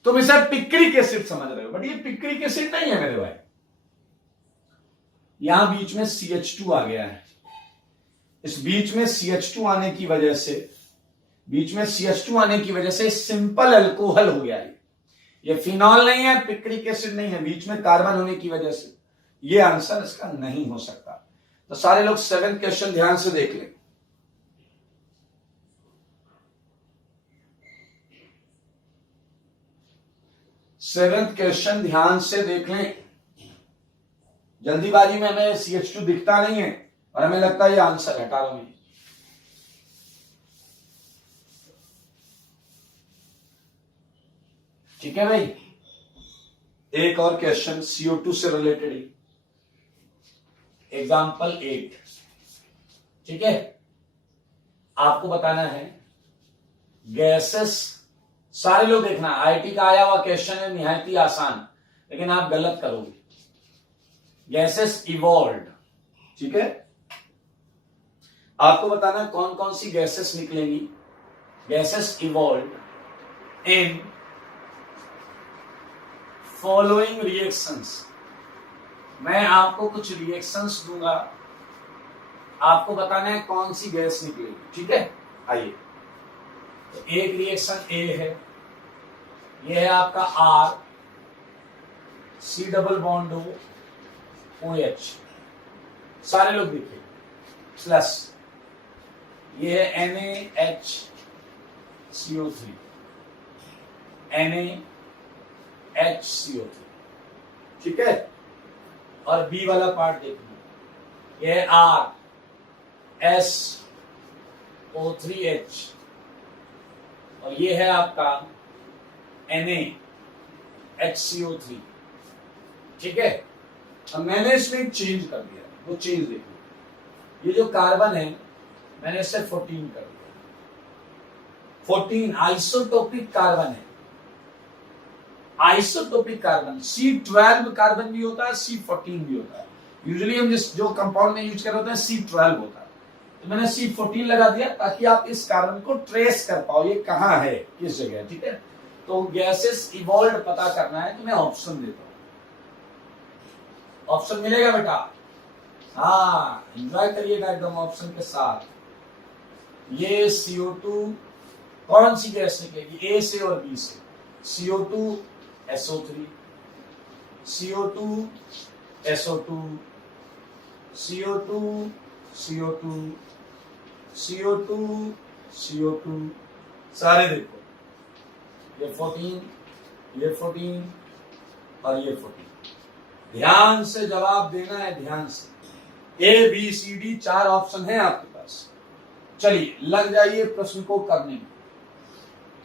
तुम इसे पिक्रिक एसिड समझ रहे हो, बट ये पिक्रिक एसिड नहीं है मेरे भाई। यहां बीच में CH2 आ गया है, इस बीच में CH2 आने की वजह से, बीच में CH2 आने की वजह से सिंपल अल्कोहल हो गया। ये फिनॉल नहीं है, पिक्रिक एसिड नहीं है, बीच में कार्बन होने की वजह से ये आंसर इसका नहीं हो सकता। तो सारे लोग 7th क्वेश्चन ध्यान से देख लें। सेवेंथ क्वेश्चन ध्यान से देख लें। जल्दीबाजी में हमें CH2 दिखता नहीं है और हमें लगता है ये आंसर है 18 में। ठीक है भाई, एक और क्वेश्चन CO2 से रिलेटेड, एग्जाम्पल 8। ठीक है, आपको बताना है गैसेस, सारे लोग देखना, IIT का आया हुआ क्वेश्चन है, निहायत ही आसान, लेकिन आप गलत करोगे। गैसेस इवॉल्व्ड, ठीक है, आपको बताना कौन कौन सी गैसेस निकलेंगी। Gases evolved in following reactions. मैं आपको कुछ रिएक्शंस दूंगा, आपको बताना है कौन सी गैस निकलेगी। ठीक है, आइए, तो एक रिएक्शन ए है, यह है आपका R, C double bond OH, सारे लोग देखिए, प्लस ये है NaHCO3, NaHCO3, ठीक है। और बी वाला पार्ट देखना, ये है RSO3H और ये है आपका NaHCO3, ठीक है। अब मैंने इसमें एक चेंज कर दिया, वो चेंज देखो, ये जो कार्बन है मैंने इसे 14 कर दिया, 14 आइसोटोपिक कार्बन है, आइसोटोपिक कार्बन C12 कार्बन भी होता है, C14 भी होता है। यूजुअली हम जिस जो कंपाउंड में यूज कर रहे होते हैं C12 होता है, तो मैंने C14 लगा दिया ताकि आप इस कार्बन को ट्रेस कर पाओ ये कहां है, किस जगह। ठीक है, तो गैसेस इवॉल्व पता करना है तो मैं ऑप्शन देता हूं। ऑप्शन मिलेगा बेटा? हाँ, एंजॉय करिएगा एकदम ऑप्शन के साथ। ये CO2 कौन सी गैस निकलेगी? ए से और बी से। CO2 SO3, CO2 SO2, CO2 CO2 CO2 CO2, सारे देखो, ये 14, ये 14 और ये 14। ध्यान से जवाब देना है, ध्यान से। ABCD 4 ऑप्शन है आपके पास। चलिए लग जाइए प्रश्न को करने में।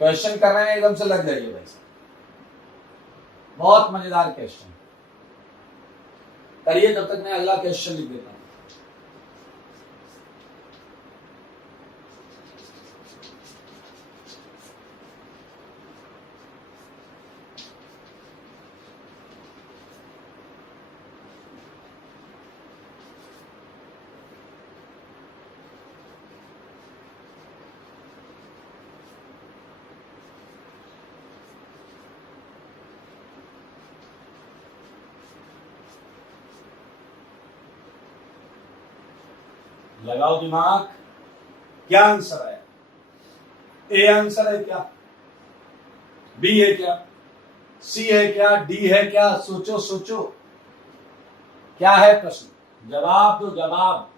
क्वेश्चन कर रहे हैं, एकदम से लग जाइए भाई साहब, बहुत मजेदार क्वेश्चन करिए। तब तक मैं अगला क्वेश्चन लिख देता हूं। लगाओ दिमाग, क्या आंसर है? ए आंसर है क्या? बी है क्या? सी है क्या? डी है क्या? सोचो सोचो, क्या है प्रश्न? जवाब दो, जवाब।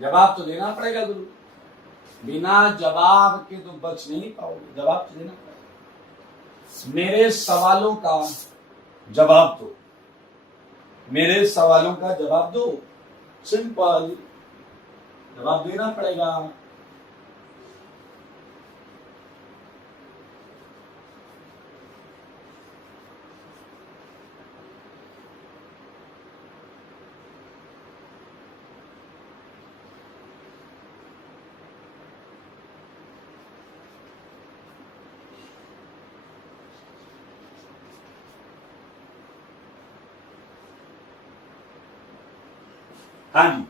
जवाब तो देना पड़ेगा गुरु, बिना जवाब के तो बच नहीं पाओगे, जवाब तो देना पड़ेगा। मेरे सवालों का जवाब दो, मेरे सवालों का जवाब दो, सिंपल, जवाब देना पड़ेगा। हाँ जी,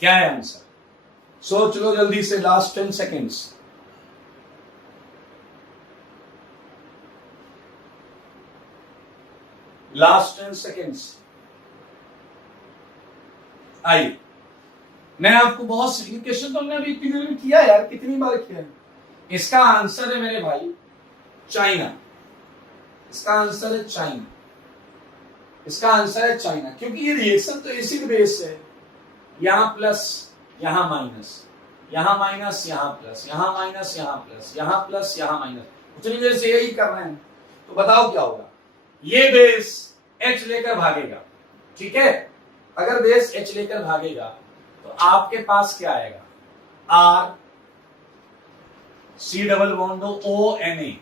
क्या है आंसर? सोच लो जल्दी से, लास्ट 10 सेकेंड्स। Last 10 seconds. आइए, मैं आपको बहुत क्वेश्चन तो हमने अभी इतनी देर में किया यार, कितनी बार किया है। इसका आंसर है मेरे भाई चाइना। इसका आंसर है चाइना। इसका आंसर है चाइना, क्योंकि ये रिएक्शन तो एसिड बेस है। यहां प्लस, यहां माइनस, यहां माइनस, यहां प्लस, यहां माइनस, यहां प्लस, यहां प्लस, यहां माइनस। उतनी देर से यही कर रहे हैं, तो बताओ क्या होगा? ये बेस H लेकर भागेगा, ठीक है? अगर बेस H लेकर भागेगा तो आपके पास क्या आएगा? R C double bond ONA,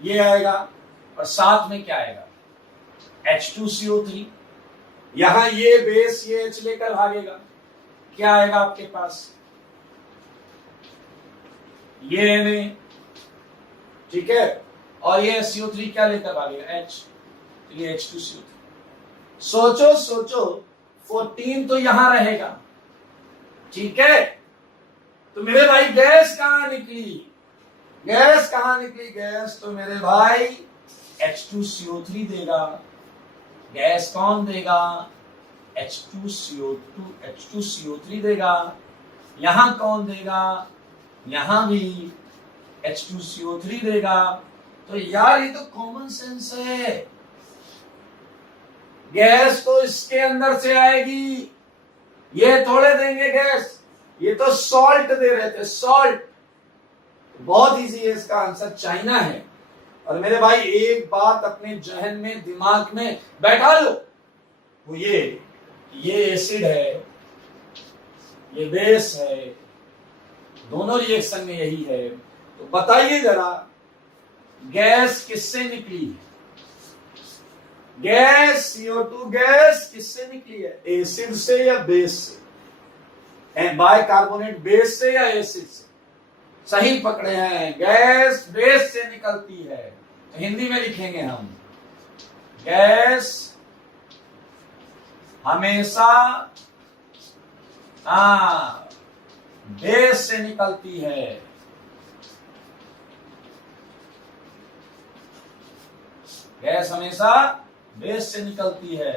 ये आएगा, और साथ में क्या आएगा? H2CO3। यहां ये बेस ये H लेकर भागेगा, क्या आएगा आपके पास? ये Na, ठीक है, और ये CO3 क्या लेकर भागेगा? H, तो ये H2CO3। सोचो सोचो, 14 तो यहां रहेगा, ठीक है? तो मेरे भाई गैस कहां निकली? गैस कहां निकली? गैस तो मेरे भाई H2CO3 देगा। गैस कौन देगा? H2CO3 देगा। यहां कौन देगा? यहां भी H2CO3 देगा। तो यार ये तो कॉमन सेंस है, गैस तो इसके अंदर से आएगी, ये थोड़े देंगे गैस, ये तो सॉल्ट दे रहे थे, सॉल्ट। बहुत इजी है, इसका आंसर चाइना है। और मेरे भाई एक बात अपने जहन में, दिमाग में बैठा लो, वो ये एसिड है, ये बेस है, दोनों रिएक्शन में यही है। तो बताइए जरा, गैस किससे निकली है? गैस CO2 गैस किससे निकली है? एसिड से या बेस से? बाइकार्बोनेट बेस से या एसिड से? सही पकड़े हैं, गैस बेस से निकलती है। तो हिंदी में लिखेंगे हम, गैस हमेशा बेस से निकलती है। गैस हमेशा बेस से निकलती है।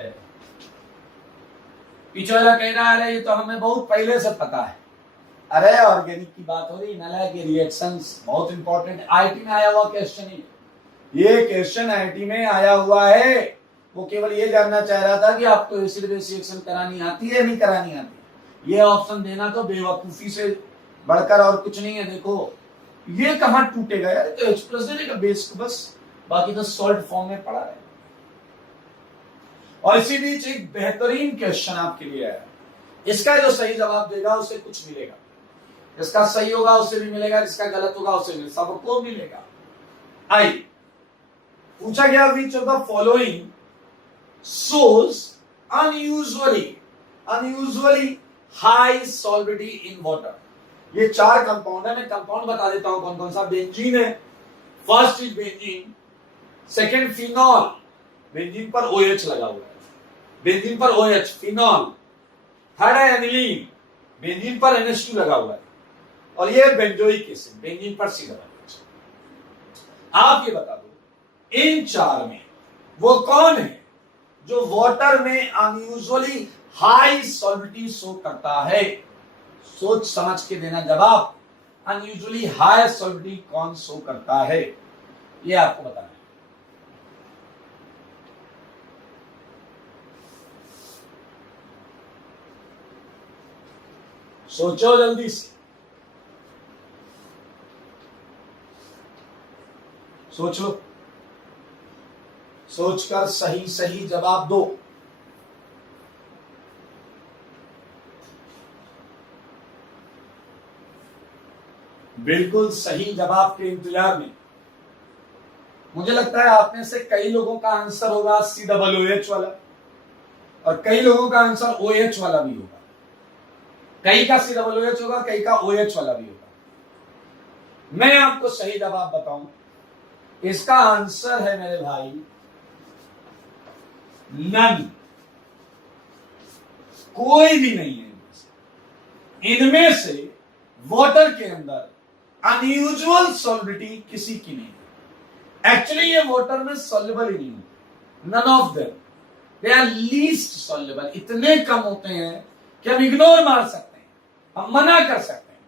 पीछे वाला कह रहा है ये तो हमें बहुत पहले से पता है। अरे ऑर्गेनिक की बात हो रही, नालायक, ये रिएक्शंस बहुत इंपॉर्टेंट। आईटी में आया हुआ क्वेश्चन है ये क्वेश्चन आईटी में आया हुआ है। वो केवल ये जानना चाह रहा था कि आपको एसिड बेस रिएक्शन करानी आती है नहीं करानी आती। ये ऑप्शन देना तो बेवकूफी से बढ़कर और कुछ नहीं है। देखो ये कहां टूटेगा यार, तो H प्लस दे देगा बेस को बस, बाकी तो सॉल्ट फॉर्म में पड़ा है। और इसी बीच एक बेहतरीन क्वेश्चन आपके लिए है। इसका जो सही जवाब देगा उसे कुछ मिलेगा, इसका सही होगा उसे भी मिलेगा, इसका गलत होगा उसे भी, सबको मिलेगा। आई पूछा गया विच of the following shows unusually high solubility in water। ये 4 कंपाउंड है, मैं कंपाउंड बता देता हूं कौन कौन सा। बेंजीन है, first is benzene, second phenol, benzene पर OH लगा हुआ है, बेंजीन पर OH फिनॉल। थर्ड है एनिलीन, बेंजीन पर NH2 लगा हुआ है, और ये बेंजोइक एसिड, बेंजीन पर COOH। आप ये बता दो इन 4 में वो कौन है जो वाटर में अनयूजुअली हाई सॉल्युबिलिटी शो करता है। सोच समझ के देना जवाब। अनयूजुअली हाई सॉल्युबिलिटी कौन शो करता है ये आपको बताना है। सोचो जल्दी से, सोच लो, सोचकर सही सही जवाब दो। बिल्कुल सही जवाब के इंतजार में। मुझे लगता है आप में से कई लोगों का आंसर होगा COOH वाला, और कई लोगों का आंसर OH वाला भी होगा। कई का COOH होगा, कई का OH वाला भी होगा। मैं आपको सही जवाब बताऊं, इसका आंसर है मेरे भाई नन, कोई भी नहीं है इनमें से। वाटर के अंदर अनयूजुअल सॉल्युबिलिटी किसी की नहीं है। एक्चुअली ये वाटर में सॉल्युबल ही नहीं होते, none of them, they are least soluble. इतने कम होते हैं कि हम इग्नोर मार सकते हैं, हम मना कर सकते हैं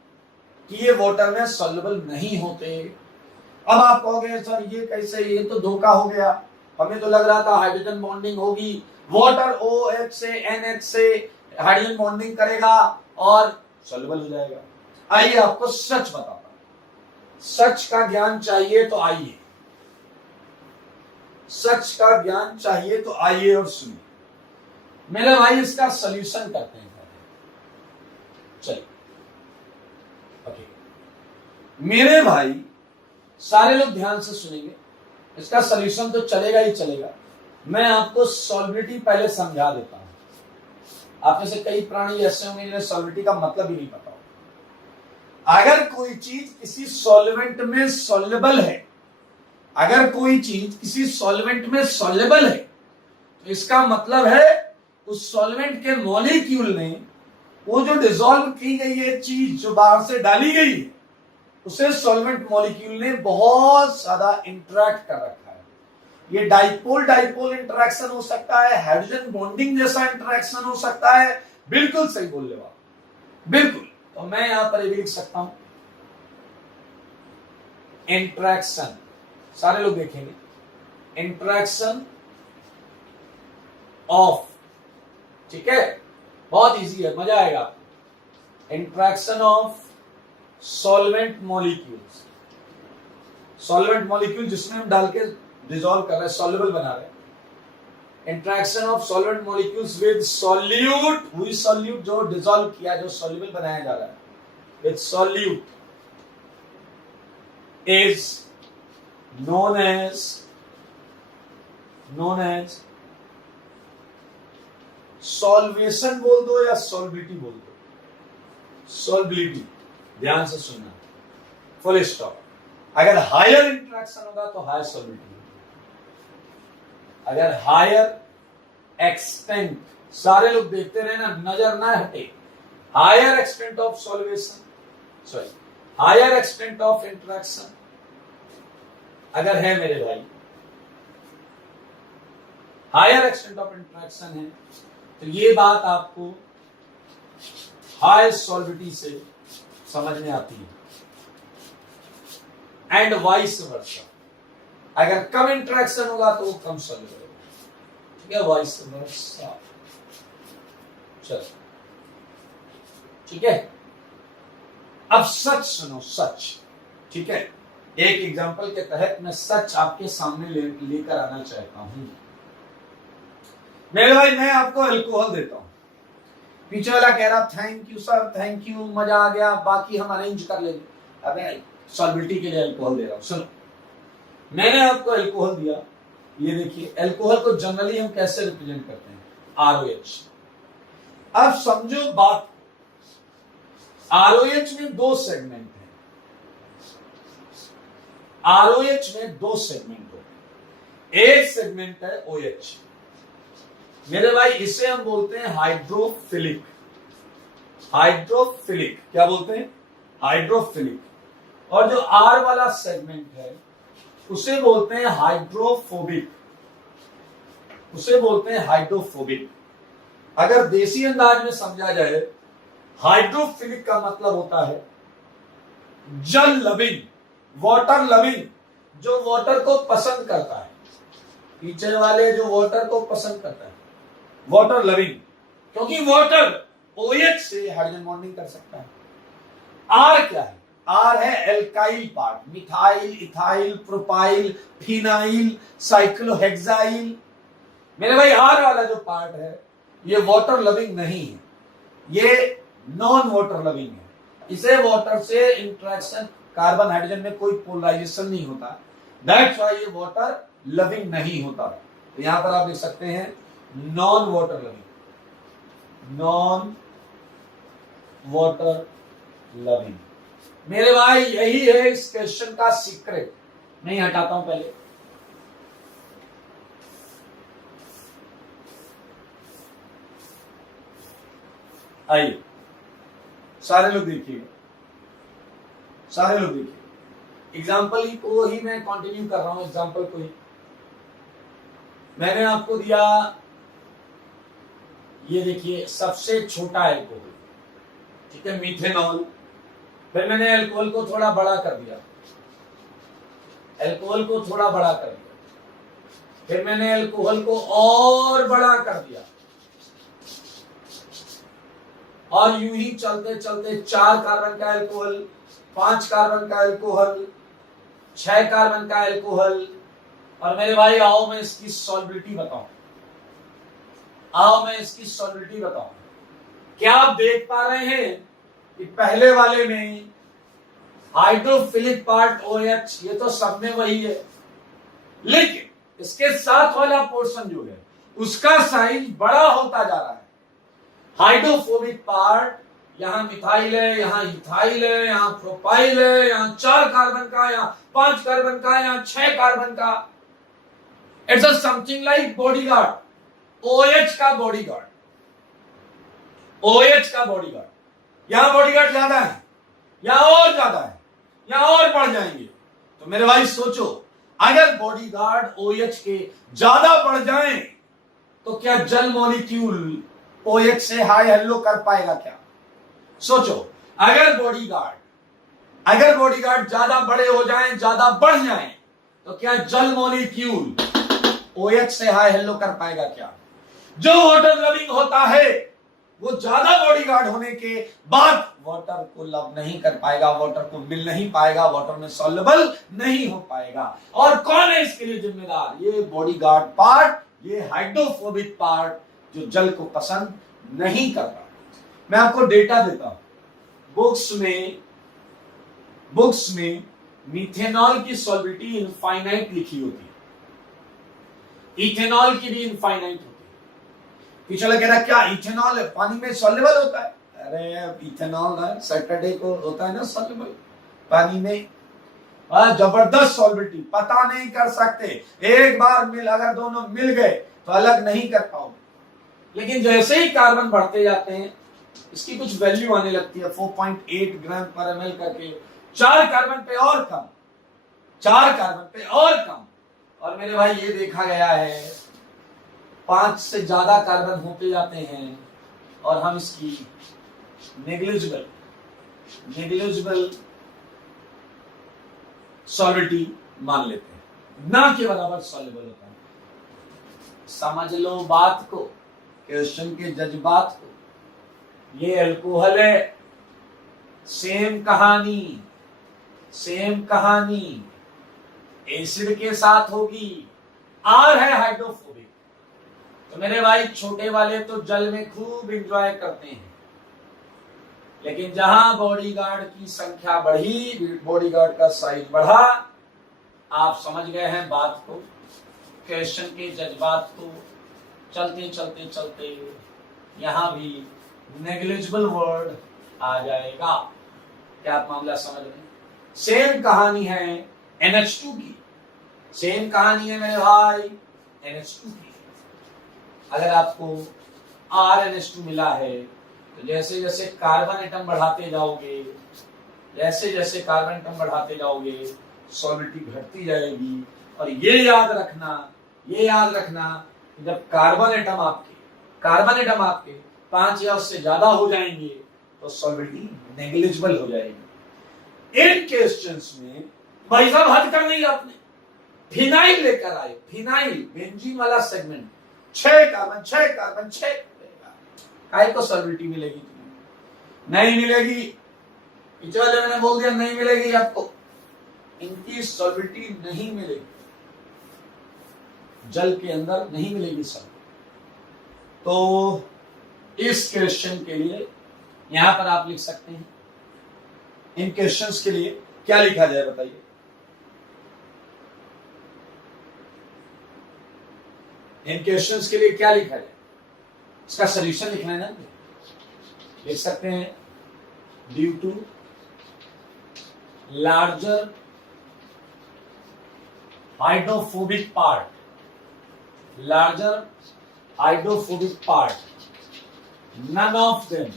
कि ये वाटर में सॉल्युबल नहीं होते। अब आप कहोगे सर ये कैसे, ये तो धोखा हो गया, हमें तो लग रहा था हाइड्रोजन बॉन्डिंग होगी, वाटर OH से NH से हाइड्रोजन बॉन्डिंग करेगा और सॉल्युबल हो जाएगा। आइए आपको सच बताता हूं। सच का ज्ञान चाहिए तो आइए, सच का ज्ञान चाहिए तो आइए और सुनिए। मेरे भाई इसका सॉल्यूशन करते हैं। चलिए ओके मेरे भाई, सारे लोग ध्यान से सुनेंगे, इसका सॉल्यूशन तो चलेगा ही चलेगा। मैं आपको सॉल्युबिलिटी पहले समझा देता हूं। आप में से कई प्राणी ऐसे होंगे जिन्हें सॉल्युबिलिटी का मतलब ही नहीं पता हो। अगर कोई चीज किसी सॉल्वेंट में सॉल्युबल है, अगर कोई चीज किसी सॉल्वेंट में सॉल्युबल है, तो इसका मतलब है उस सॉल्वेंट के मॉलिक्यूल ने, वो जो डिसॉल्व की गई है चीज जो बाहर से डाली गई है, उसे सॉल्वेंट मॉलिक्यूल ने बहुत ज्यादा इंटरैक्ट कर रखा है। ये डाइपोल डाइपोल इंटरैक्शन हो सकता है, हाइड्रोजन बॉन्डिंग जैसा इंटरैक्शन हो सकता है। बिल्कुल सही बोल रहे हो आप, बिल्कुल। तो मैं यहां पर ये लिख सकता हूं इंटरैक्शन, सारे लोग देखेंगे, इंटरैक्शन ऑफ, ठीक है, बहुत इजी है, मजा आएगा। Interaction of solvent molecules, solvent molecule जिसमें हम डाल के डिसॉल्व कर रहे हैं, सॉल्युबल बना रहे हैं। Interaction of solvent molecules with solute, वही सॉल्यूट जो डिसॉल्व किया, जो सॉल्युबल बनाया जा रहा है, with solute is known as solvation बोल दो या सॉल्बिलिटी बोल दो, सॉल्बिलिटी। ध्यान से सुनना, फुल स्टॉप। अगर हायर इंटरेक्शन होगा तो हायर सॉल्बिलिटी, अगर हायर एक्सटेंट, सारे लोग देखते रहे ना, नजर ना हटे, higher extent of solvation, sorry higher extent of interaction अगर है मेरे भाई, हायर एक्सटेंट ऑफ इंटरेक्शन है, तो ये बात आपको हाई सॉल्विटी से समझ में आती है। एंड वाइस वर्सा, अगर कम इंटरेक्शन होगा तो वो कम सॉल्युबल होगा, ठीक है, वाइस वर्सा। चलो ठीक है, अब सच सुनो, सच, ठीक है, एक एग्जांपल के तहत मैं सच आपके सामने लेकर आना चाहता हूं। मेरे भाई मैं आपको अल्कोहल देता हूं, पीछे वाला कह रहा thank you sir, thank you, मजा आ गया, बाकी हम अरेंज कर लेंगे। अबे सॉल्बिलिटी के लिए अल्कोहल दे रहा हूं, सुनो, मैंने आपको अल्कोहल दिया, ये देखिए अल्कोहल को जनरली हम कैसे रिप्रेजेंट करते हैं, ROH। अब समझो बात, ROH में दो सेगमेंट है, ROH में दो सेगमेंट हो, एक सेगमेंट है OH। मेरे भाई इसे हम बोलते हैं हाइड्रोफिलिक, हाइड्रोफिलिक, क्या बोलते हैं, हाइड्रोफिलिक। और जो R वाला सेगमेंट है उसे बोलते हैं हाइड्रोफोबिक, उसे बोलते हैं हाइड्रोफोबिक। अगर देसी अंदाज में समझा जाए, हाइड्रोफिलिक का मतलब होता है जल लविंग, वाटर लविंग, जो वाटर को पसंद करता है, पीछे वाले जो वाटर को पसंद करता है, वाटर लविंग, क्योंकि वाटर OH से हाइड्रोजन बॉन्डिंग कर सकता है। R क्या है, R है alkyl part, methyl, ethyl, propyl, phenyl, cyclohexyl. मेरे भाई R वाला जो पार्ट है ये वाटर लविंग नहीं है, ये नॉन वाटर लविंग है, इसे वाटर से इंटरेक्शन, कार्बन हाइड्रोजन में कोई पोलराइजेशन नहीं होता, दैट्स व्हाई ये वाटर लविंग नहीं होता। तो यहां पर आप लिख सकते हैं non water loving, non water loving. मेरे भाई यही है इस क्वेश्चन का सीक्रेट, नहीं हटाता हूं पहले, आइए सारे लोग देखिएगा, सारे लोग देखिए, एग्जाम्पल को ही मैं कंटिन्यू कर रहा हूं, एग्जाम्पल को ही मैंने आपको दिया, ये देखिए सबसे छोटा एल्कोहल, ठीक है, मीथेनॉल। फिर मैंने अल्कोहल को थोड़ा बड़ा कर दिया, अल्कोहल को थोड़ा बड़ा कर दिया, फिर मैंने अल्कोहल को और बड़ा कर दिया, और यूं ही चलते चलते 4 कार्बन का अल्कोहल, 5 कार्बन का अल्कोहल, 6 कार्बन का अल्कोहल। और मेरे भाई आओ मैं इसकी सॉल्बिलिटी बताऊं, आओ मैं इसकी सॉल्बिलिटी बताऊं। क्या आप देख पा रहे हैं कि पहले वाले में हाइड्रोफिलिक पार्ट OH, ये तो सब में वही है, लेकिन इसके साथ वाला पोर्शन जो है उसका साइज बड़ा होता जा रहा है। हाइड्रोफोबिक पार्ट, यहां मिथाइल है, यहां इथाइल है, यहां प्रोपाइल है, यहां 4 कार्बन का, यहां 5 कार्बन का, यहां 6 कार्बन का। It's a something like bodyguard, OH का बॉडीगार्ड, OH का बॉडीगार्ड। यहां बॉडीगार्ड ज्यादा है, यहां और ज्यादा है, यहां और बढ़ जाएंगे। तो मेरे भाई सोचो, अगर बॉडीगार्ड OH के ज्यादा बढ़ जाएं तो क्या जल मॉलिक्यूल OH से हाई हेलो कर पाएगा क्या? सोचो, अगर बॉडीगार्ड ज्यादा बड़े हो जाएं, ज्यादा बढ़ जाएं, तो क्या जल मॉलिक्यूल OH से हाई हेलो कर पाएगा क्या? जो वाटर लविंग होता है वो ज्यादा बॉडीगार्ड होने के बाद वाटर को लव नहीं कर पाएगा, वाटर को मिल नहीं पाएगा, वाटर में सॉल्युबल नहीं हो पाएगा। और कौन है इसके लिए जिम्मेदार? ये बॉडीगार्ड पार्ट, ये हाइड्रोफोबिक पार्ट जो जल को पसंद नहीं करता। मैं आपको डेटा देता हूं, बुक्स में मीथेनॉल की सॉल्बिलिटी इनफाइनाइट लिखी होती है, इथेनॉल की भी इनफाइनाइट होती है। पिछले कह रहा क्या इथेनॉल पानी में सॉल्युबल होता है? अरे इथेनॉल सैटरडे को होता है ना सॉल्युबल पानी में, जबरदस्त सॉल्बिलिटी, पता नहीं कर सकते, एक बार अगर दोनों मिल गए तो अलग नहीं कर पाओगे। लेकिन जैसे ही कार्बन बढ़ते जाते हैं इसकी कुछ वैल्यू आने लगती है 4.8 ग्राम पर ml करके, 4 कार्बन पे और कम, 4 कार्बन पे और कम। और मेरे भाई ये देखा गया है 5 से ज्यादा कार्बन होते जाते हैं और हम इसकी नेग्लिजिबल सॉलिबिलिटी मान लेते हैं, ना के बराबर सॉल्युबल होता है। समझ लो बात को, क्वेश्चन के जज्बात को। ये अल्कोहल है, सेम कहानी एसिड के साथ होगी। आर है हाइड्रोफोबिक। तो मेरे भाई छोटे वाले तो जल में खूब एंजॉय करते हैं, लेकिन जहां बॉडीगार्ड की संख्या बढ़ी, बॉडीगार्ड का साइज बढ़ा, आप समझ गए हैं बात को, क्वेश्चन के जज्बात को। चलते यहां भी नेग्लिजिबल वर्ड आ जाएगा। क्या आप मामला समझ रहे हैं? सेम कहानी है NH2 की, सेम कहानी है मेरे भाई NH2 की। अगर आपको RNH2 मिला है तो जैसे जैसे कार्बन एटम बढ़ाते जाओगे, सॉलिबिलिटी घटती जाएगी। और ये याद रखना कि जब कार्बन एटम आपके 5 या उससे ज्यादा हो जाएंगे तो सॉलिबिलिटी नेग्लिजिबल हो जाएगी। इन क्वेश्चंस में भाई साहब हद कर नहीं, आपने फिनाइल लेकर आए, फिनाइल बेंजीन वाला सेगमेंट, 6 कार्बन काय को सॉलिबिलिटी मिलेगी? नहीं मिलेगी। पीछे वाले मैंने बोल दिया नहीं मिलेगी आपको, इनकी सॉलिबिलिटी नहीं मिलेगी, जल के अंदर नहीं मिलेगी सॉलिबिलिटी। तो इस क्वेश्चन के लिए यहां पर आप लिख सकते हैं, इन क्वेश्चंस के लिए क्या लिखा जाए बताइए? इन क्वेश्चंस के लिए क्या लिखा जाए? इसका सॉल्यूशन लिखना है ना, लिख सकते हैं due to larger hydrophobic part, none of them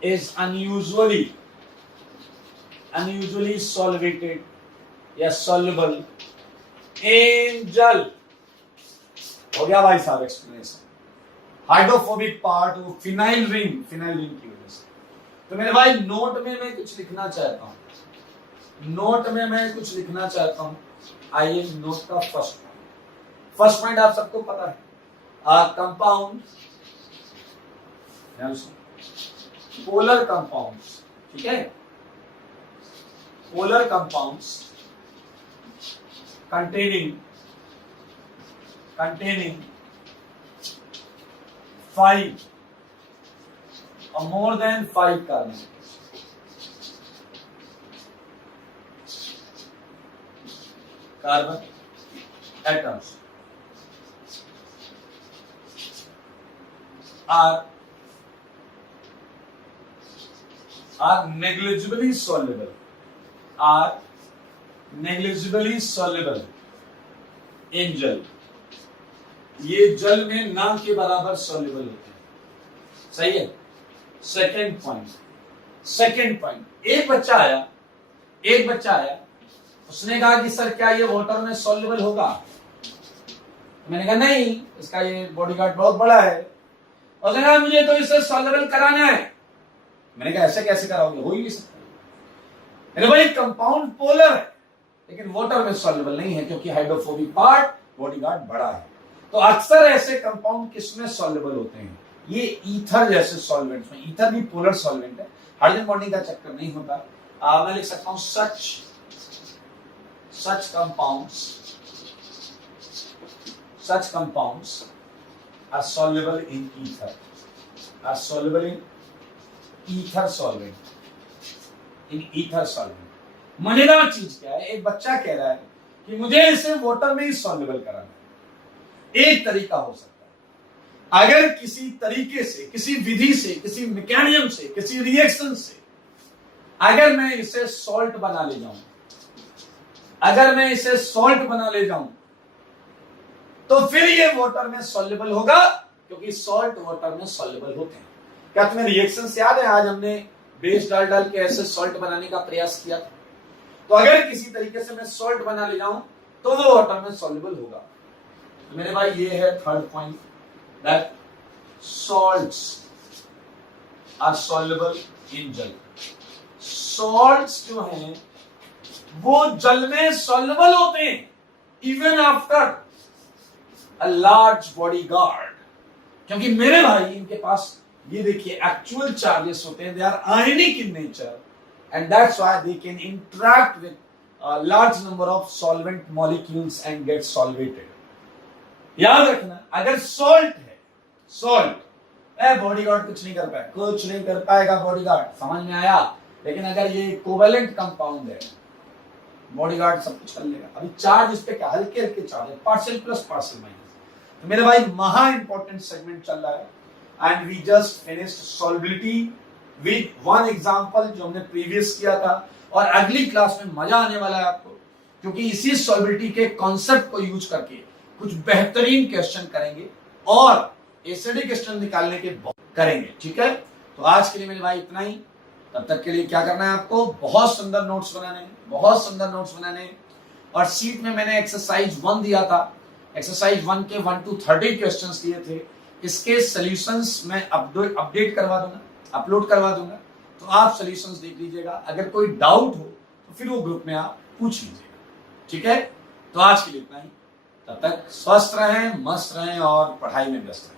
is unusually solvated या soluble in जल। हो गया भाई साहब एक्सप्लेनेशन। हाइड्रोफोबिक पार्ट वो फिनाइल रिंग की वजह से। तो मेरे भाई नोट में मैं कुछ लिखना चाहता हूं, आइए नोट का फर्स्ट पॉइंट आप सबको पता है, कंपाउंड पोलर कंपाउंड्स, ठीक है, polar compounds containing 5 or more than 5 carbon atoms are negligibly soluble in जल। ये जल में ना के बराबर सॉल्युबल होते हैं, सही है। सेकंड पॉइंट, एक बच्चा आया, उसने कहा कि सर क्या ये वाटर में सॉल्युबल होगा? मैंने कहा नहीं, इसका ये बॉडीगार्ड बहुत बड़ा है। उसने कहा मुझे तो इसे सॉल्युबल कराना है। मैंने कहा ऐसे कैसे कराओगे, हो ही नहीं सकता। मेरे भाई कंपाउंड पोलर है लेकिन वाटर में सॉल्युबल नहीं है, क्योंकि हाइड्रोफोबिक पार्ट बॉडीगार्ड बड़ा है। तो अक्सर ऐसे कंपाउंड किसमें सॉल्युबल होते हैं? ये ईथर जैसे सॉल्वेंट्स में। ईथर भी पोलर सॉल्वेंट है, हाइड्रोजन बॉन्डिंग का चक्कर नहीं होता। मैं लिख सकता हूं such compounds are soluble in ether solvent। मजेदार चीज क्या है, एक बच्चा कह रहा है कि मुझे इसे वाटर में ही सॉल्युबल कराना है। एक तरीका हो सकता है, अगर किसी तरीके से, किसी विधि से, किसी मैकेनिज्म से, किसी रिएक्शन से अगर मैं इसे सॉल्ट बना ले जाऊं, अगर मैं इसे सॉल्ट बना ले जाऊं तो फिर ये वाटर में सॉल्युबल होगा, क्योंकि सॉल्ट वाटर में सॉल्युबल होते हैं। क्या तुम्हें रिएक्शन याद है? आज हमने बेस डाल डाल के ऐसे सॉल्ट बनाने का प्रयास किया था। तो अगर किसी तरीके से मैं सॉल्ट बना ले जाऊं तो वो वाटर में सॉल्युबल होगा। तो मेरे भाई ये है third point, that salts are soluble in जल। सॉल्ट्स जो हैं वो जल में सॉल्युबल होते हैं even after a large body guard, क्योंकि मेरे भाई इनके पास ये देखिए एक्चुअल चार्जेस होते हैं, they are ionic in nature and that's why they can interact with large number of solvent molecules and get solvated. याद रखना, अगर सॉल्ट है, सॉल्ट बॉडीगार्ड कुछ नहीं कर पाएगा, कुछ नहीं कर पाएगा बॉडीगार्ड, समझ में आया? लेकिन अगर ये कोवेलेंट कंपाउंड है, बॉडीगार्ड सब कुछ कर लेगा। अभी चार्ज इस पे क्या हल्के हल्के चार्ज है, पार्शियल प्लस पार्शियल माइनस। तो मेरे भाई महा इंपॉर्टेंट सेगमेंट चल रहा है and we just finished solubility with one example जो हमने प्रीवियस किया था। और अगली क्लास में मजा आने वाला है आपको, क्योंकि इसी सॉल्युबिलिटी के कॉन्सेप्ट को यूज करके कुछ बेहतरीन क्वेश्चन करेंगे और एसिडिक क्वेश्चन निकालने के करेंगे। ठीक है, तो आज के लिए मेरे भाई इतना ही। तब तक के लिए क्या करना है आपको? बहुत सुंदर नोट्स बनाने हैं, बहुत सुंदर नोट्स बनाने हैं। और शीट में मैंने एक्सरसाइज 1 दिया था, एक्सरसाइज 1 के 1 to 30 क्वेश्चंस दिए थे। इसके सॉल्यूशंस मैं अपडेट करवा दूंगा, अपलोड करवा दूंगा, तो आप सॉल्यूशंस देख लीजिएगा। अगर कोई डाउट हो तो फिर वो ग्रुप में आप पूछ लीजिएगा। ठीक है, तो आज के लिए इतना ही। तब तक स्वस्थ रहें, मस्त रहें और पढ़ाई में व्यस्त रहें।